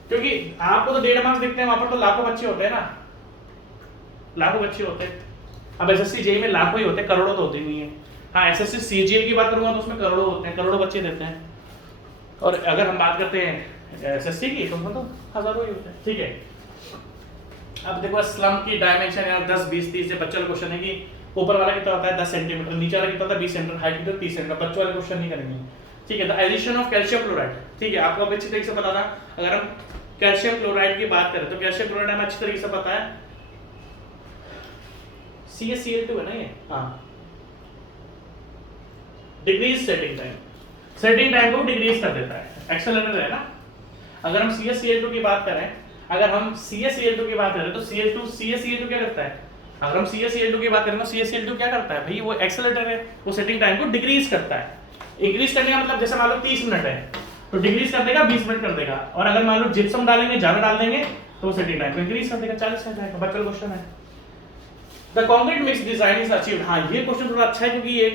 क्योंकि आपको तो 1.5 मार्क्स दिखते हैं, वहां पर तो लाखों बच्चे होते हैं ना, लाखों बच्चे होते हैं। अब एसएससी जेई में लाखों ही होते हैं, करोड़ों तो होते नहीं है। हाँ, एसएससी सीजीएल की बात करूंगा तो उसमें करोड़ों होते हैं, करोड़ों बच्चे देते हैं। और अगर हम बात करते हैं एसएससी की तो उसमें तो हजारों ही होते हैं, ठीक है। अब देखो स्लम की डायमेंशन यार 10 20 30 से बच्चों का क्वेश्चन है कि ऊपर वाला कितना होता है 10 सेंटीमीटर, नीचे वाला कितना होता है 20 सेंटीमीटर, हाइट कितना 30 सेंटीमीटर। बच्चों वाले क्वेश्चन नहीं करेंगे, ठीक है। The addition of calcium chloride, ठीक है, आपको अच्छी तरीके से पता था। अगर हम कैल्शियम क्लोराइड की बात करें तो कैल्शियम क्लोराइड हमें अच्छी तरीके से पता है CaCl2 है ना ये, हाँ। डिक्रीज सेटिंग टाइम को डिक्रीज कर देता है, एक्सेलरेटर है ना। अगर हम CaCl2 की बात करें, तो CaCl2 क्या करता है? अगर हम CaCl2 की बात करें तो CaCl2 क्या करता है भाई? वो एक्सेलरेटर है, वो सेटिंग टाइम को डिक्रीज करता है। इंक्रीज करने का मतलब जैसे मान लो 30 मिनट है तो डिक्रीज कर देगा 20 मिनट कर देगा। और अगर मान लो जिप्सम डालेंगे, ज्यादा डाल देंगे तो सेटिंग टाइम को इंक्रीज कर देगा, 40 कर जाएगा। बच्चों का क्वेश्चन है the concrete mix design is achieved. हाँ, ये क्वेश्चन थोड़ा अच्छा है क्योंकि ये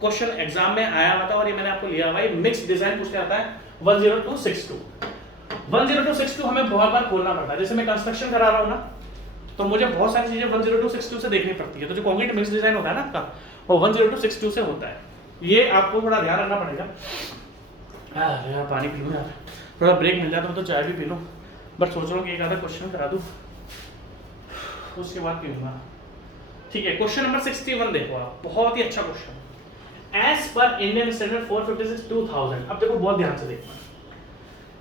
क्वेश्चन एग्जाम में आया हुआ था और ये मैंने आपको लिया हुआ है। मिक्स डिजाइन पूछने आता है 10262 हमें बहुत बार खोलना पड़ता है। जैसे मैं कंस्ट्रक्शन करा रहा हूँ ना, तो मुझे बहुत सारी चीजें 10262 से देखनी पड़ती है। तो जो कंक्रीट मिक्स डिजाइन होता है ना आपका, वो 10262 से होता है। ये आपको थोड़ा ध्यान रखना पड़ेगा। यार पानी पी लूँ यार, थोड़ा ब्रेक मिल जाता तो चाय भी पी लूँ, बट सोच रहा हूँ कि एक आधा क्वेश्चन करा दूँ उसके बाद पीऊँगा, ठीक है। क्वेश्चन नंबर 61 देखो आप, बहुत ही अच्छा question. As per Indian standard 456/2000। अब देखो बहुत ध्यान से देखना,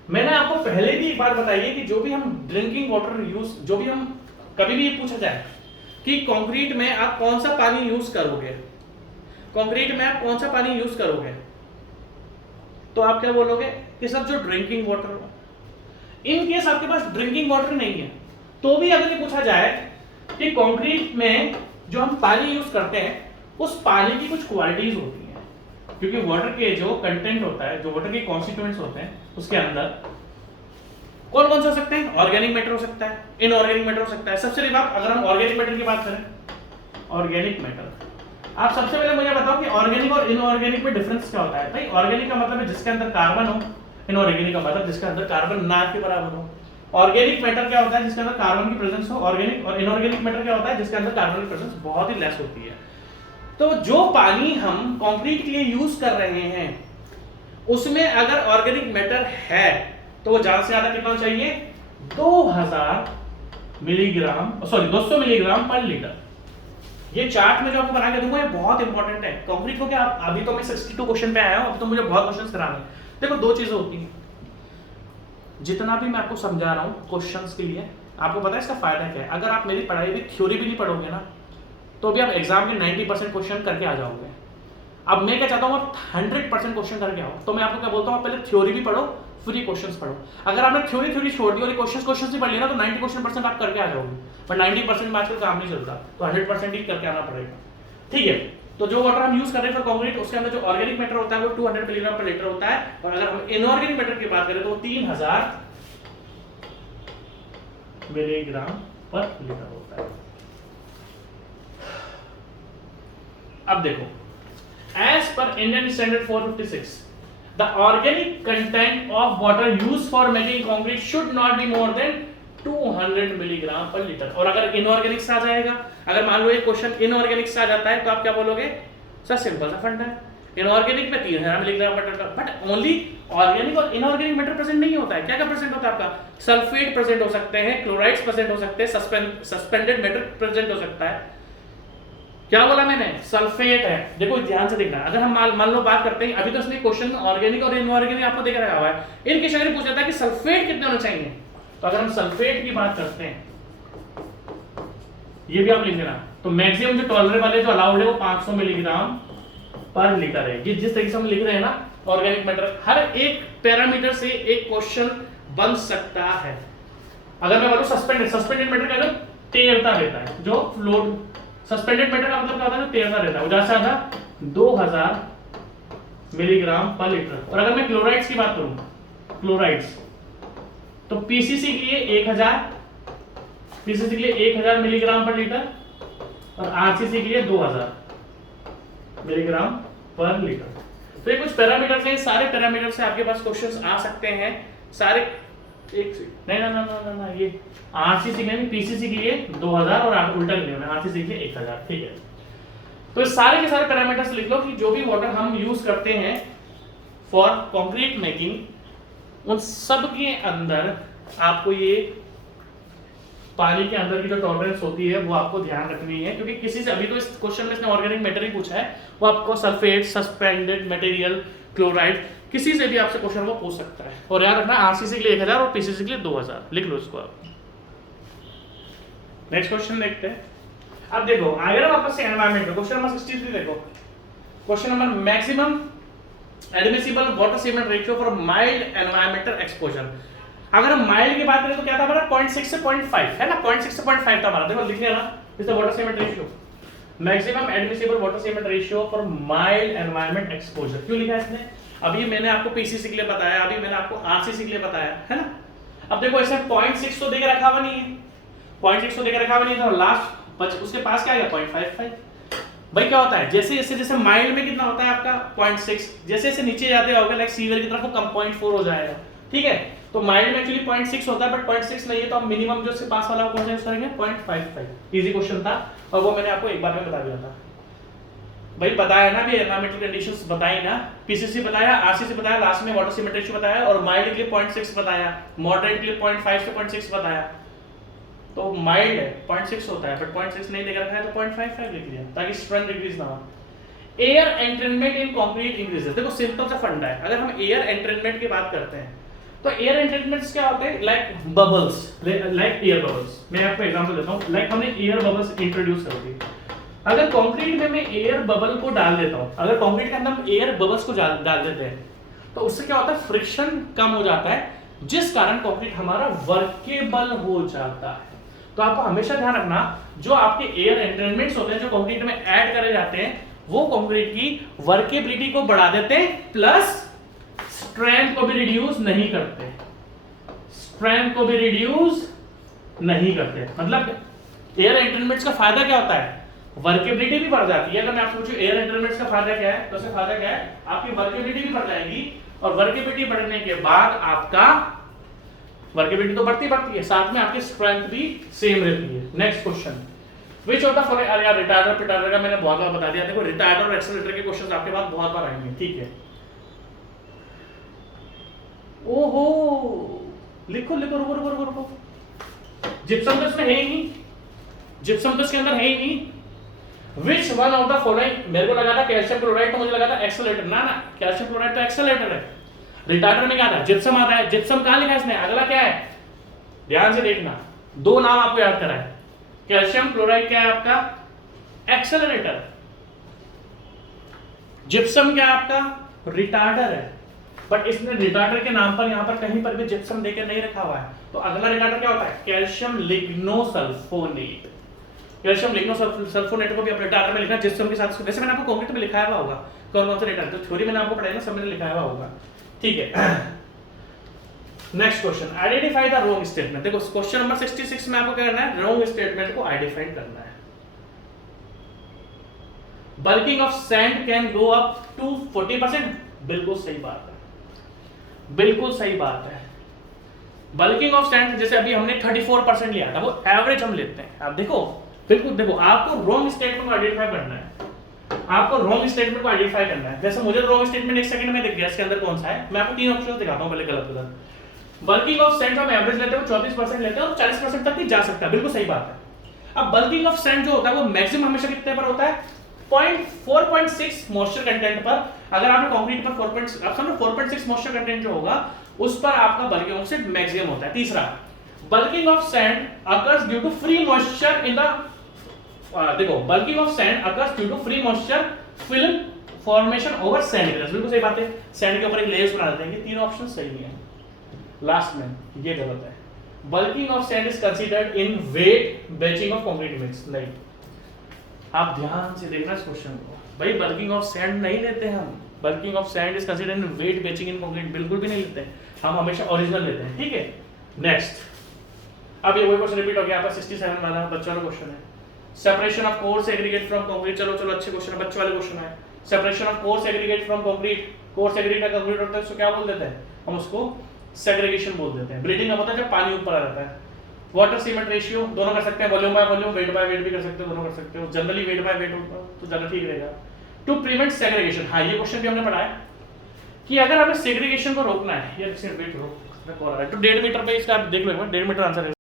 मैंने आपको पहले भी एक बार बताई है कि जो भी हम ड्रिंकिंग वाटर यूज, जो भी हम कभी भी ये पूछा जाए कि कंक्रीट में आप कौन सा पानी यूज करोगे, तो आप क्या बोलोगे कि सब जो ड्रिंकिंग वाटर हो। इन केस आपके पास ड्रिंकिंग वाटर नहीं है तो भी अगर ये पूछा जाए कि कंक्रीट में जो हम पानी यूज करते हैं उस पानी की कुछ क्वालिटीज होती हैं, क्योंकि वाटर के जो कंटेंट होता है, जो वाटर के कॉन्स्टिट्यूएंट्स होते हैं उसके अंदर कौन कौन से हो सकते हैं? ऑर्गेनिक मैटर हो सकता है, इनऑर्गेनिक मैटर हो सकता है। सबसे पहले बात, अगर हम ऑर्गेनिक मैटर की बात करें, ऑर्गेनिक मैटर, आप सबसे पहले मुझे बताओ कि ऑर्गेनिक और इनऑर्गेनिक में डिफरेंस क्या होता है? भाई ऑर्गेनिक का मतलब है जिसके अंदर कार्बन हो, इनऑर्गेनिक का मतलब जिसके अंदर कार्बन ना के बराबर हो। ऑर्गेनिक मैटर क्या होता है? जिसके अंदर कार्बन की प्रेजेंस हो। ऑर्गेनिक और इनऑर्गेनिक मैटर क्या होता है? जिसके अंदर कार्बन की प्रेजेंस बहुत ही लेस होती है। तो जो पानी हम कंक्रीट के लिए यूज कर रहे हैं उसमें अगर ऑर्गेनिक मैटर है तो वो ज्यादा से ज्यादा कितना चाहिए? 200 मिलीग्राम पर लीटर। ये चार्ट में जो आपको बना के दूंगा ये बहुत इंपॉर्टेंट है। कंक्रीट को क्या, अभी तो मैं 62 क्वेश्चन पे आया हूं, अभी तो मुझे बहुत क्वेश्चंस कराने हैं। देखो दो चीजें होती हैं, जितना भी मैं आपको समझा रहा हूं क्वेश्चंस के लिए, आपको पता है इसका फायदा क्या है? अगर आप मेरी पढ़ाई भी थ्योरी भी नहीं पढ़ोगे ना तो भी आप एग्जाम के 90% क्वेश्चन करके आ जाओगे। अब मैं क्या चाहता हूं आप 100% क्वेश्चन करके आओ, तो मैं आपको क्या बोलता हूं, पहले थ्योरी भी पढ़ो फिर ये क्वेश्चंस पढ़ो। अगर आपने थ्योरी छोड़ दी और क्वेश्चंस ही पढ़ लिया ना तो 90% आप करके आ जाओगे, पर 90% में आजकल काम नहीं चलता, तो 100% ही करके आना पड़ेगा, ठीक है। तो जो वाटर हम यूज कर रहे हैं फॉर कंक्रीट, उसके अंदर जो ऑर्गेनिक मैटर होता है वो 200 मिलीग्राम पर लीटर होता है, और अगर हम इनऑर्गेनिक मैटर की बात करें तो वो 3000 मिलीग्राम पर लीटर होता है। अब देखो, as per Indian standard 456 the organic content of water used for making concrete should not be more than 200 milligram पर लीटर। और अगर इनऑर्गेनिक से आ जाएगा, अगर मान लो एक क्वेश्चन इनऑर्गेनिक से आ जाता है तो आप क्या बोलोगे? सर सिंपल सा फंडा है, इनऑर्गेनिक में 3000 मिलीग्राम पर लीटर, बट ओनली ऑर्गेनिक और इनऑर्गेनिक मैटर प्रेजेंट नहीं होता है। क्या क्या प्रेजेंट होता है आपका? सल्फेट प्रेजेंट हो सकते हैं, क्लोराइड्स प्रेजेंट हो सकते हैं, सस्पेंडेड मैटर प्रेजेंट हो सकता है, क्या बोला मैंने, सल्फेट है। देखो ध्यान से देखना, अगर हम मान लो बात करते हैं, अभी तो इसमें क्वेश्चन ऑर्गेनिक और इनऑर्गेनिक आपको देख रहा हुआ है, इन क्वेश्चन में पूछा था कि सल्फेट कितने होने चाहिए। तो अगर हम सल्फेट की बात करते हैं, ये भी आप लिख देना, तो मैक्सिमम जो टॉलरेबल है, जो अलाउड है, वो 500 मिलीग्राम पर लीटर है। ये जिस तरीके से हम लिख रहे हैं ना ऑर्गेनिक मैटर, हर एक पैरामीटर से एक क्वेश्चन बन सकता है। अगर मैं बोलूं सस्पेंडेड मैटर का तैरता रहता है, जो फ्लोट, सस्पेंडेड मैटर का मतलब क्या होता है, जो तैरता रहता है, वो ज्यादा से ज्यादा 2000 मिलीग्राम पर लीटर। और अगर मैं क्लोराइड्स की बात करूं, क्लोराइड्स, तो पीसीसी के लिए 1000 मिलीग्राम पर लीटर, और आरसीसी के लिए 2000 मिलीग्राम पर लीटर। तो ये कुछ पैरामीटर्स हैं, सारे पैरामीटर से आपके पास क्वेश्चंस आ सकते हैं सारे। एक नहीं ना ना ना ना, ये आरसीसी के लिए, पीसीसी के लिए 2000 और उल्टा लिखना है, आरसीसी के लिए 1000, ठीक है। तो सारे के सारे पैरामीटर्स लिख लो कि जो भी वाटर हम यूज करते हैं फॉर कंक्रीट मेकिंग, उन सब के अंदर आपको ये पानी के अंदर की जो टॉलरेंस होती है वो आपको ध्यान रखनी है, क्योंकि किसी से, अभी तो इस क्वेश्चन में इसने ऑर्गेनिक मैटर ही पूछा है, वो आपको सल्फेट, सस्पेंडेड मटेरियल, क्लोराइड, किसी से भी आपसे क्वेश्चन वो पूछ सकता है। और याद रखना आरसीसी के लिए 1000 और पीसीसी के लिए 2000, लिख लो इसको आप। नेक्स्ट क्वेश्चन देखते हैं। अब देखो अगर हम वापस से एनवायरनमेंट, क्वेश्चन नंबर 63 देखो, question number maximum admissible water cement ratio for mild environmental exposure. अगर हम माइल्ड की बात करें तो क्या था हमारा, 0.6 से 0.5 है ना, 0.6 से 0.5 था हमारा। देखो लिख लिया ना, is the water cement ratio, maximum admissible water cement ratio for mild environment exposure. क्यों लिखा है इसने, अभी मैंने आपको पीसीसी के लिए बताया, अभी मैंने आपको आरसीसी के लिए बताया, है ना। अब देखो ऐसे 0.6 तो देके रखा हुआ नहीं है, 0.6 तो देके रखा हुआ नहीं था, लास्ट उसके पास क्या है 0.55। भाई क्या होता है, जैसे माइल्ड में कितना होता है आपका 0.6, जैसे जैसे नीचे जाते जाओगे लाइक सीवियर की तरफ, वो कम 0.4 हो जाएगा, ठीक है। तो माइल्ड में एक्चुअली 0.6 होता है, बट 0.6 नहीं है, तो हम मिनिमम जो इसके पास वाला कौन सा यूज करेंगे, 0.55। इजी क्वेश्चन था और वो मैंने आपको एक बार में बता दिया था। भाई बताया ना, भी एनवायरमेंटल कंडीशंस बताई ना, पीसीसी बताया, आरसीसी बताया, लास्ट में वाटर सीमेंट रेशियो बताया, और माइल्ड के लिए 0.6 बताया, मॉडरेट के लिए 0.5 से 0.6 बताया। तो माइल्ड है 0.6 होता है, बट 0.6 नहीं लेकर रखा है तो 0.55 लिख दिया, ताकि स्ट्रेंथ इंक्रीज ना हो। एयर एंट्रेनमेंट इन कंक्रीट इंक्रीजेस। देखो सिंपल सा फंडा है, अगर हम एयर एंट्रेनमेंट की बात करते हैं तो एयर एंट्रेनमेंट्स क्या होते हैं, like bubbles, like air bubbles. मैं आपको एग्जांपल देता हूं, लाइक हमने एयर बबल्स इंट्रोड्यूस कर दी। अगर कंक्रीट में मैं एयर बबल को डाल देता हूं, अगर कंक्रीट के अंदर हम एयर बबल्स को डाल देते हैं, तो उससे क्या होता है, फ्रिक्शन कम हो जाता है, जिस कारण कंक्रीट हमारा वर्केबल हो जाता है। तो आपको हमेशा ध्यान रखना, जो आपके एयर एंट्रेनमेंट्स होते हैं, जो कंक्रीट में ऐड करे जाते हैं, वो कंक्रीट की वर्केबिलिटी को बढ़ा देते हैं, प्लस स्ट्रेंथ को भी रिड्यूस नहीं करते, स्ट्रेंथ को भी रिड्यूस नहीं करते। मतलब एयर एंट्रेनमेंट्स का फायदा क्या होता है, वर्केबिलिटी भी बढ़ जाती है। अगर मैं आपसे पूछूं एयर एंट्रेनमेंट्स का फायदा क्या है, तो उसका फायदा क्या है, आपकी वर्केबिलिटी भी बढ़ जाएगी, और वर्केबिलिटी बढ़ने के बाद आपका वर्केबिलिटी तो बढ़ती है, साथ में आपकी स्ट्रेंथ भी सेम रहती है। Next question, which of the following, अरे यार रिटार्डर पिटार्डर का मैंने बहुत बार बता दिया। देखो रिटार्डर और एक्सेलरेटर के क्वेश्चंस आपके पास बहुत बार आएंगे, ठीक है। ओहो लिखो लिखो, रुको रुको रुको रुको, जिप्सम तो इसमें है ही नहीं, जिप्सम तो इसके अंदर है ही नहीं। Which one of the following, मेरे को लगा था कैल्शियम क्लोराइड, तो मुझे लगा था एक्सेलरेटर, ना ना कैल्शियम क्लोराइड तो एक्सेलरेटर है। रिटार्डर में क्या था, जिप्सम आता है, जिप्सम कहां लिखा है इसने, अगला क्या है, ध्यान से देखना, दो नाम आपको याद करा है, कैल्शियम क्लोराइड क्या है आपका, एक्सेलरेटर, जिप्सम क्या है आपका, रिटार्डर है। बट इसने रिटार्डर के नाम पर यहां पर कहीं पर भी जिप्सम देकर नहीं रखा हुआ है। तो अगला रिटार्डर क्या होता है, कैल्शियम लिग्नोसल्फोनेट। कैल्शियम लिग्नोसल्फोनेट को भी अपने रिटार्डर में लिखना, जिप्सम के साथ, वैसे मैंने आपको कंक्रीट में लिखाया हुआ होगा कौन कौन सा रिटार्डर, तो थ्योरी मैंने आपको पढ़ाया ना, सब मैंने लिखाया हुआ होगा, ठीक है। Next question, identify the wrong statement. देखो क्वेश्चन नंबर 66 में आपको क्या करना है, रॉन्ग स्टेटमेंट को आइडेंटिफाई करना है। Bulking of sand can go up to 40%, बिल्कुल सही बात है, बिल्कुल सही बात है। बल्किंग ऑफ सैंड जैसे अभी हमने 34% लिया था, वो एवरेज हम लेते हैं। आप देखो बिल्कुल, देखो आपको रॉन्ग स्टेटमेंट को आइडेंटिफाई करना है, आपको रॉन्ग स्टेटमेंट को आइडेंटिफाई करना है। जैसे मुझे रॉन्ग स्टेटमेंट एक सेकंड में दिख गया, इसके अंदर कौन सा है, मैं आपको तीन ऑप्शन दिखाता हूं, पहले गलत गलत। बल्किंग ऑफ सैंड हम एवरेज लेते हैं, 34% लेते हैं और 40% तक भी जा सकता है, बिल्कुल सही बात है। अब बल्किंग ऑफ सैंड जो होता है वो मैक्सिमम हमेशा कितने पर होता है 4.6 मॉइस्चर कंटेंट पर। अगर आपने कंक्रीट पर 4.6 मॉइस्चर कंटेंट जो होगा उस पर आपका बल्किंग ऑफ सैंड मैक्सिमम होता है। तीसरा, bulking of sand occurs due to free moisture in the देखो bulking of sand occurs due to free moisture film formation over sand. बिल्कुल सही बात है, सैंड के ऊपर एक लेयर्स बना देते हैं। ये तीन ऑप्शन सही है, लास्ट में ये गलत है। Bulking of sand is considered in wet batching of concrete mix. नहीं, आप ध्यान से देखना इस क्वेश्चन को भाई, बल्किंग ऑफ सैंड नहीं लेते हम। Bulking of sand is considered in wet batching in concrete, बिल्कुल भी नहीं लेते हैं हम, हमेशा ओरिजिनल लेते हैं। ठीक है, नेक्स्ट। अब ये वही क्वेश्चन रिपीट हो गया आपका 67 वाला बच्चों वाला क्वेश्चन है। Separation of coarse aggregate from concrete. चलो चलो अच्छे क्वेश्चन है, बच्चों वाले क्वेश्चन है। Separation of coarse aggregate from concrete, coarse aggregate का कंक्रीट होता है उसको क्या बोल देते हैं हम, उसको सेग्रीगेशन बोल देते हैं। ब्लीडिंग अब होता है जब पानी ऊपर आ जाता है। वाटर सीमेंट रेशियो दोनों कर सकते हैं, volume by volume, weight by weight भी कर सकते हो, दोनों कर सकते हो। जनरली वेट बाय वेट होगा तो ज्यादा ठीक रहेगा। टू प्रिवेंट सेग्रीगेशन, हाँ ये क्वेश्चन भी हमने पढ़ा है कि अगर हमें सेग्रीगेशन को रोकना है, ये वेट रोक तो 1.5 मीटर पे इसका आप देख लो, 1.5 मीटर आंसर है।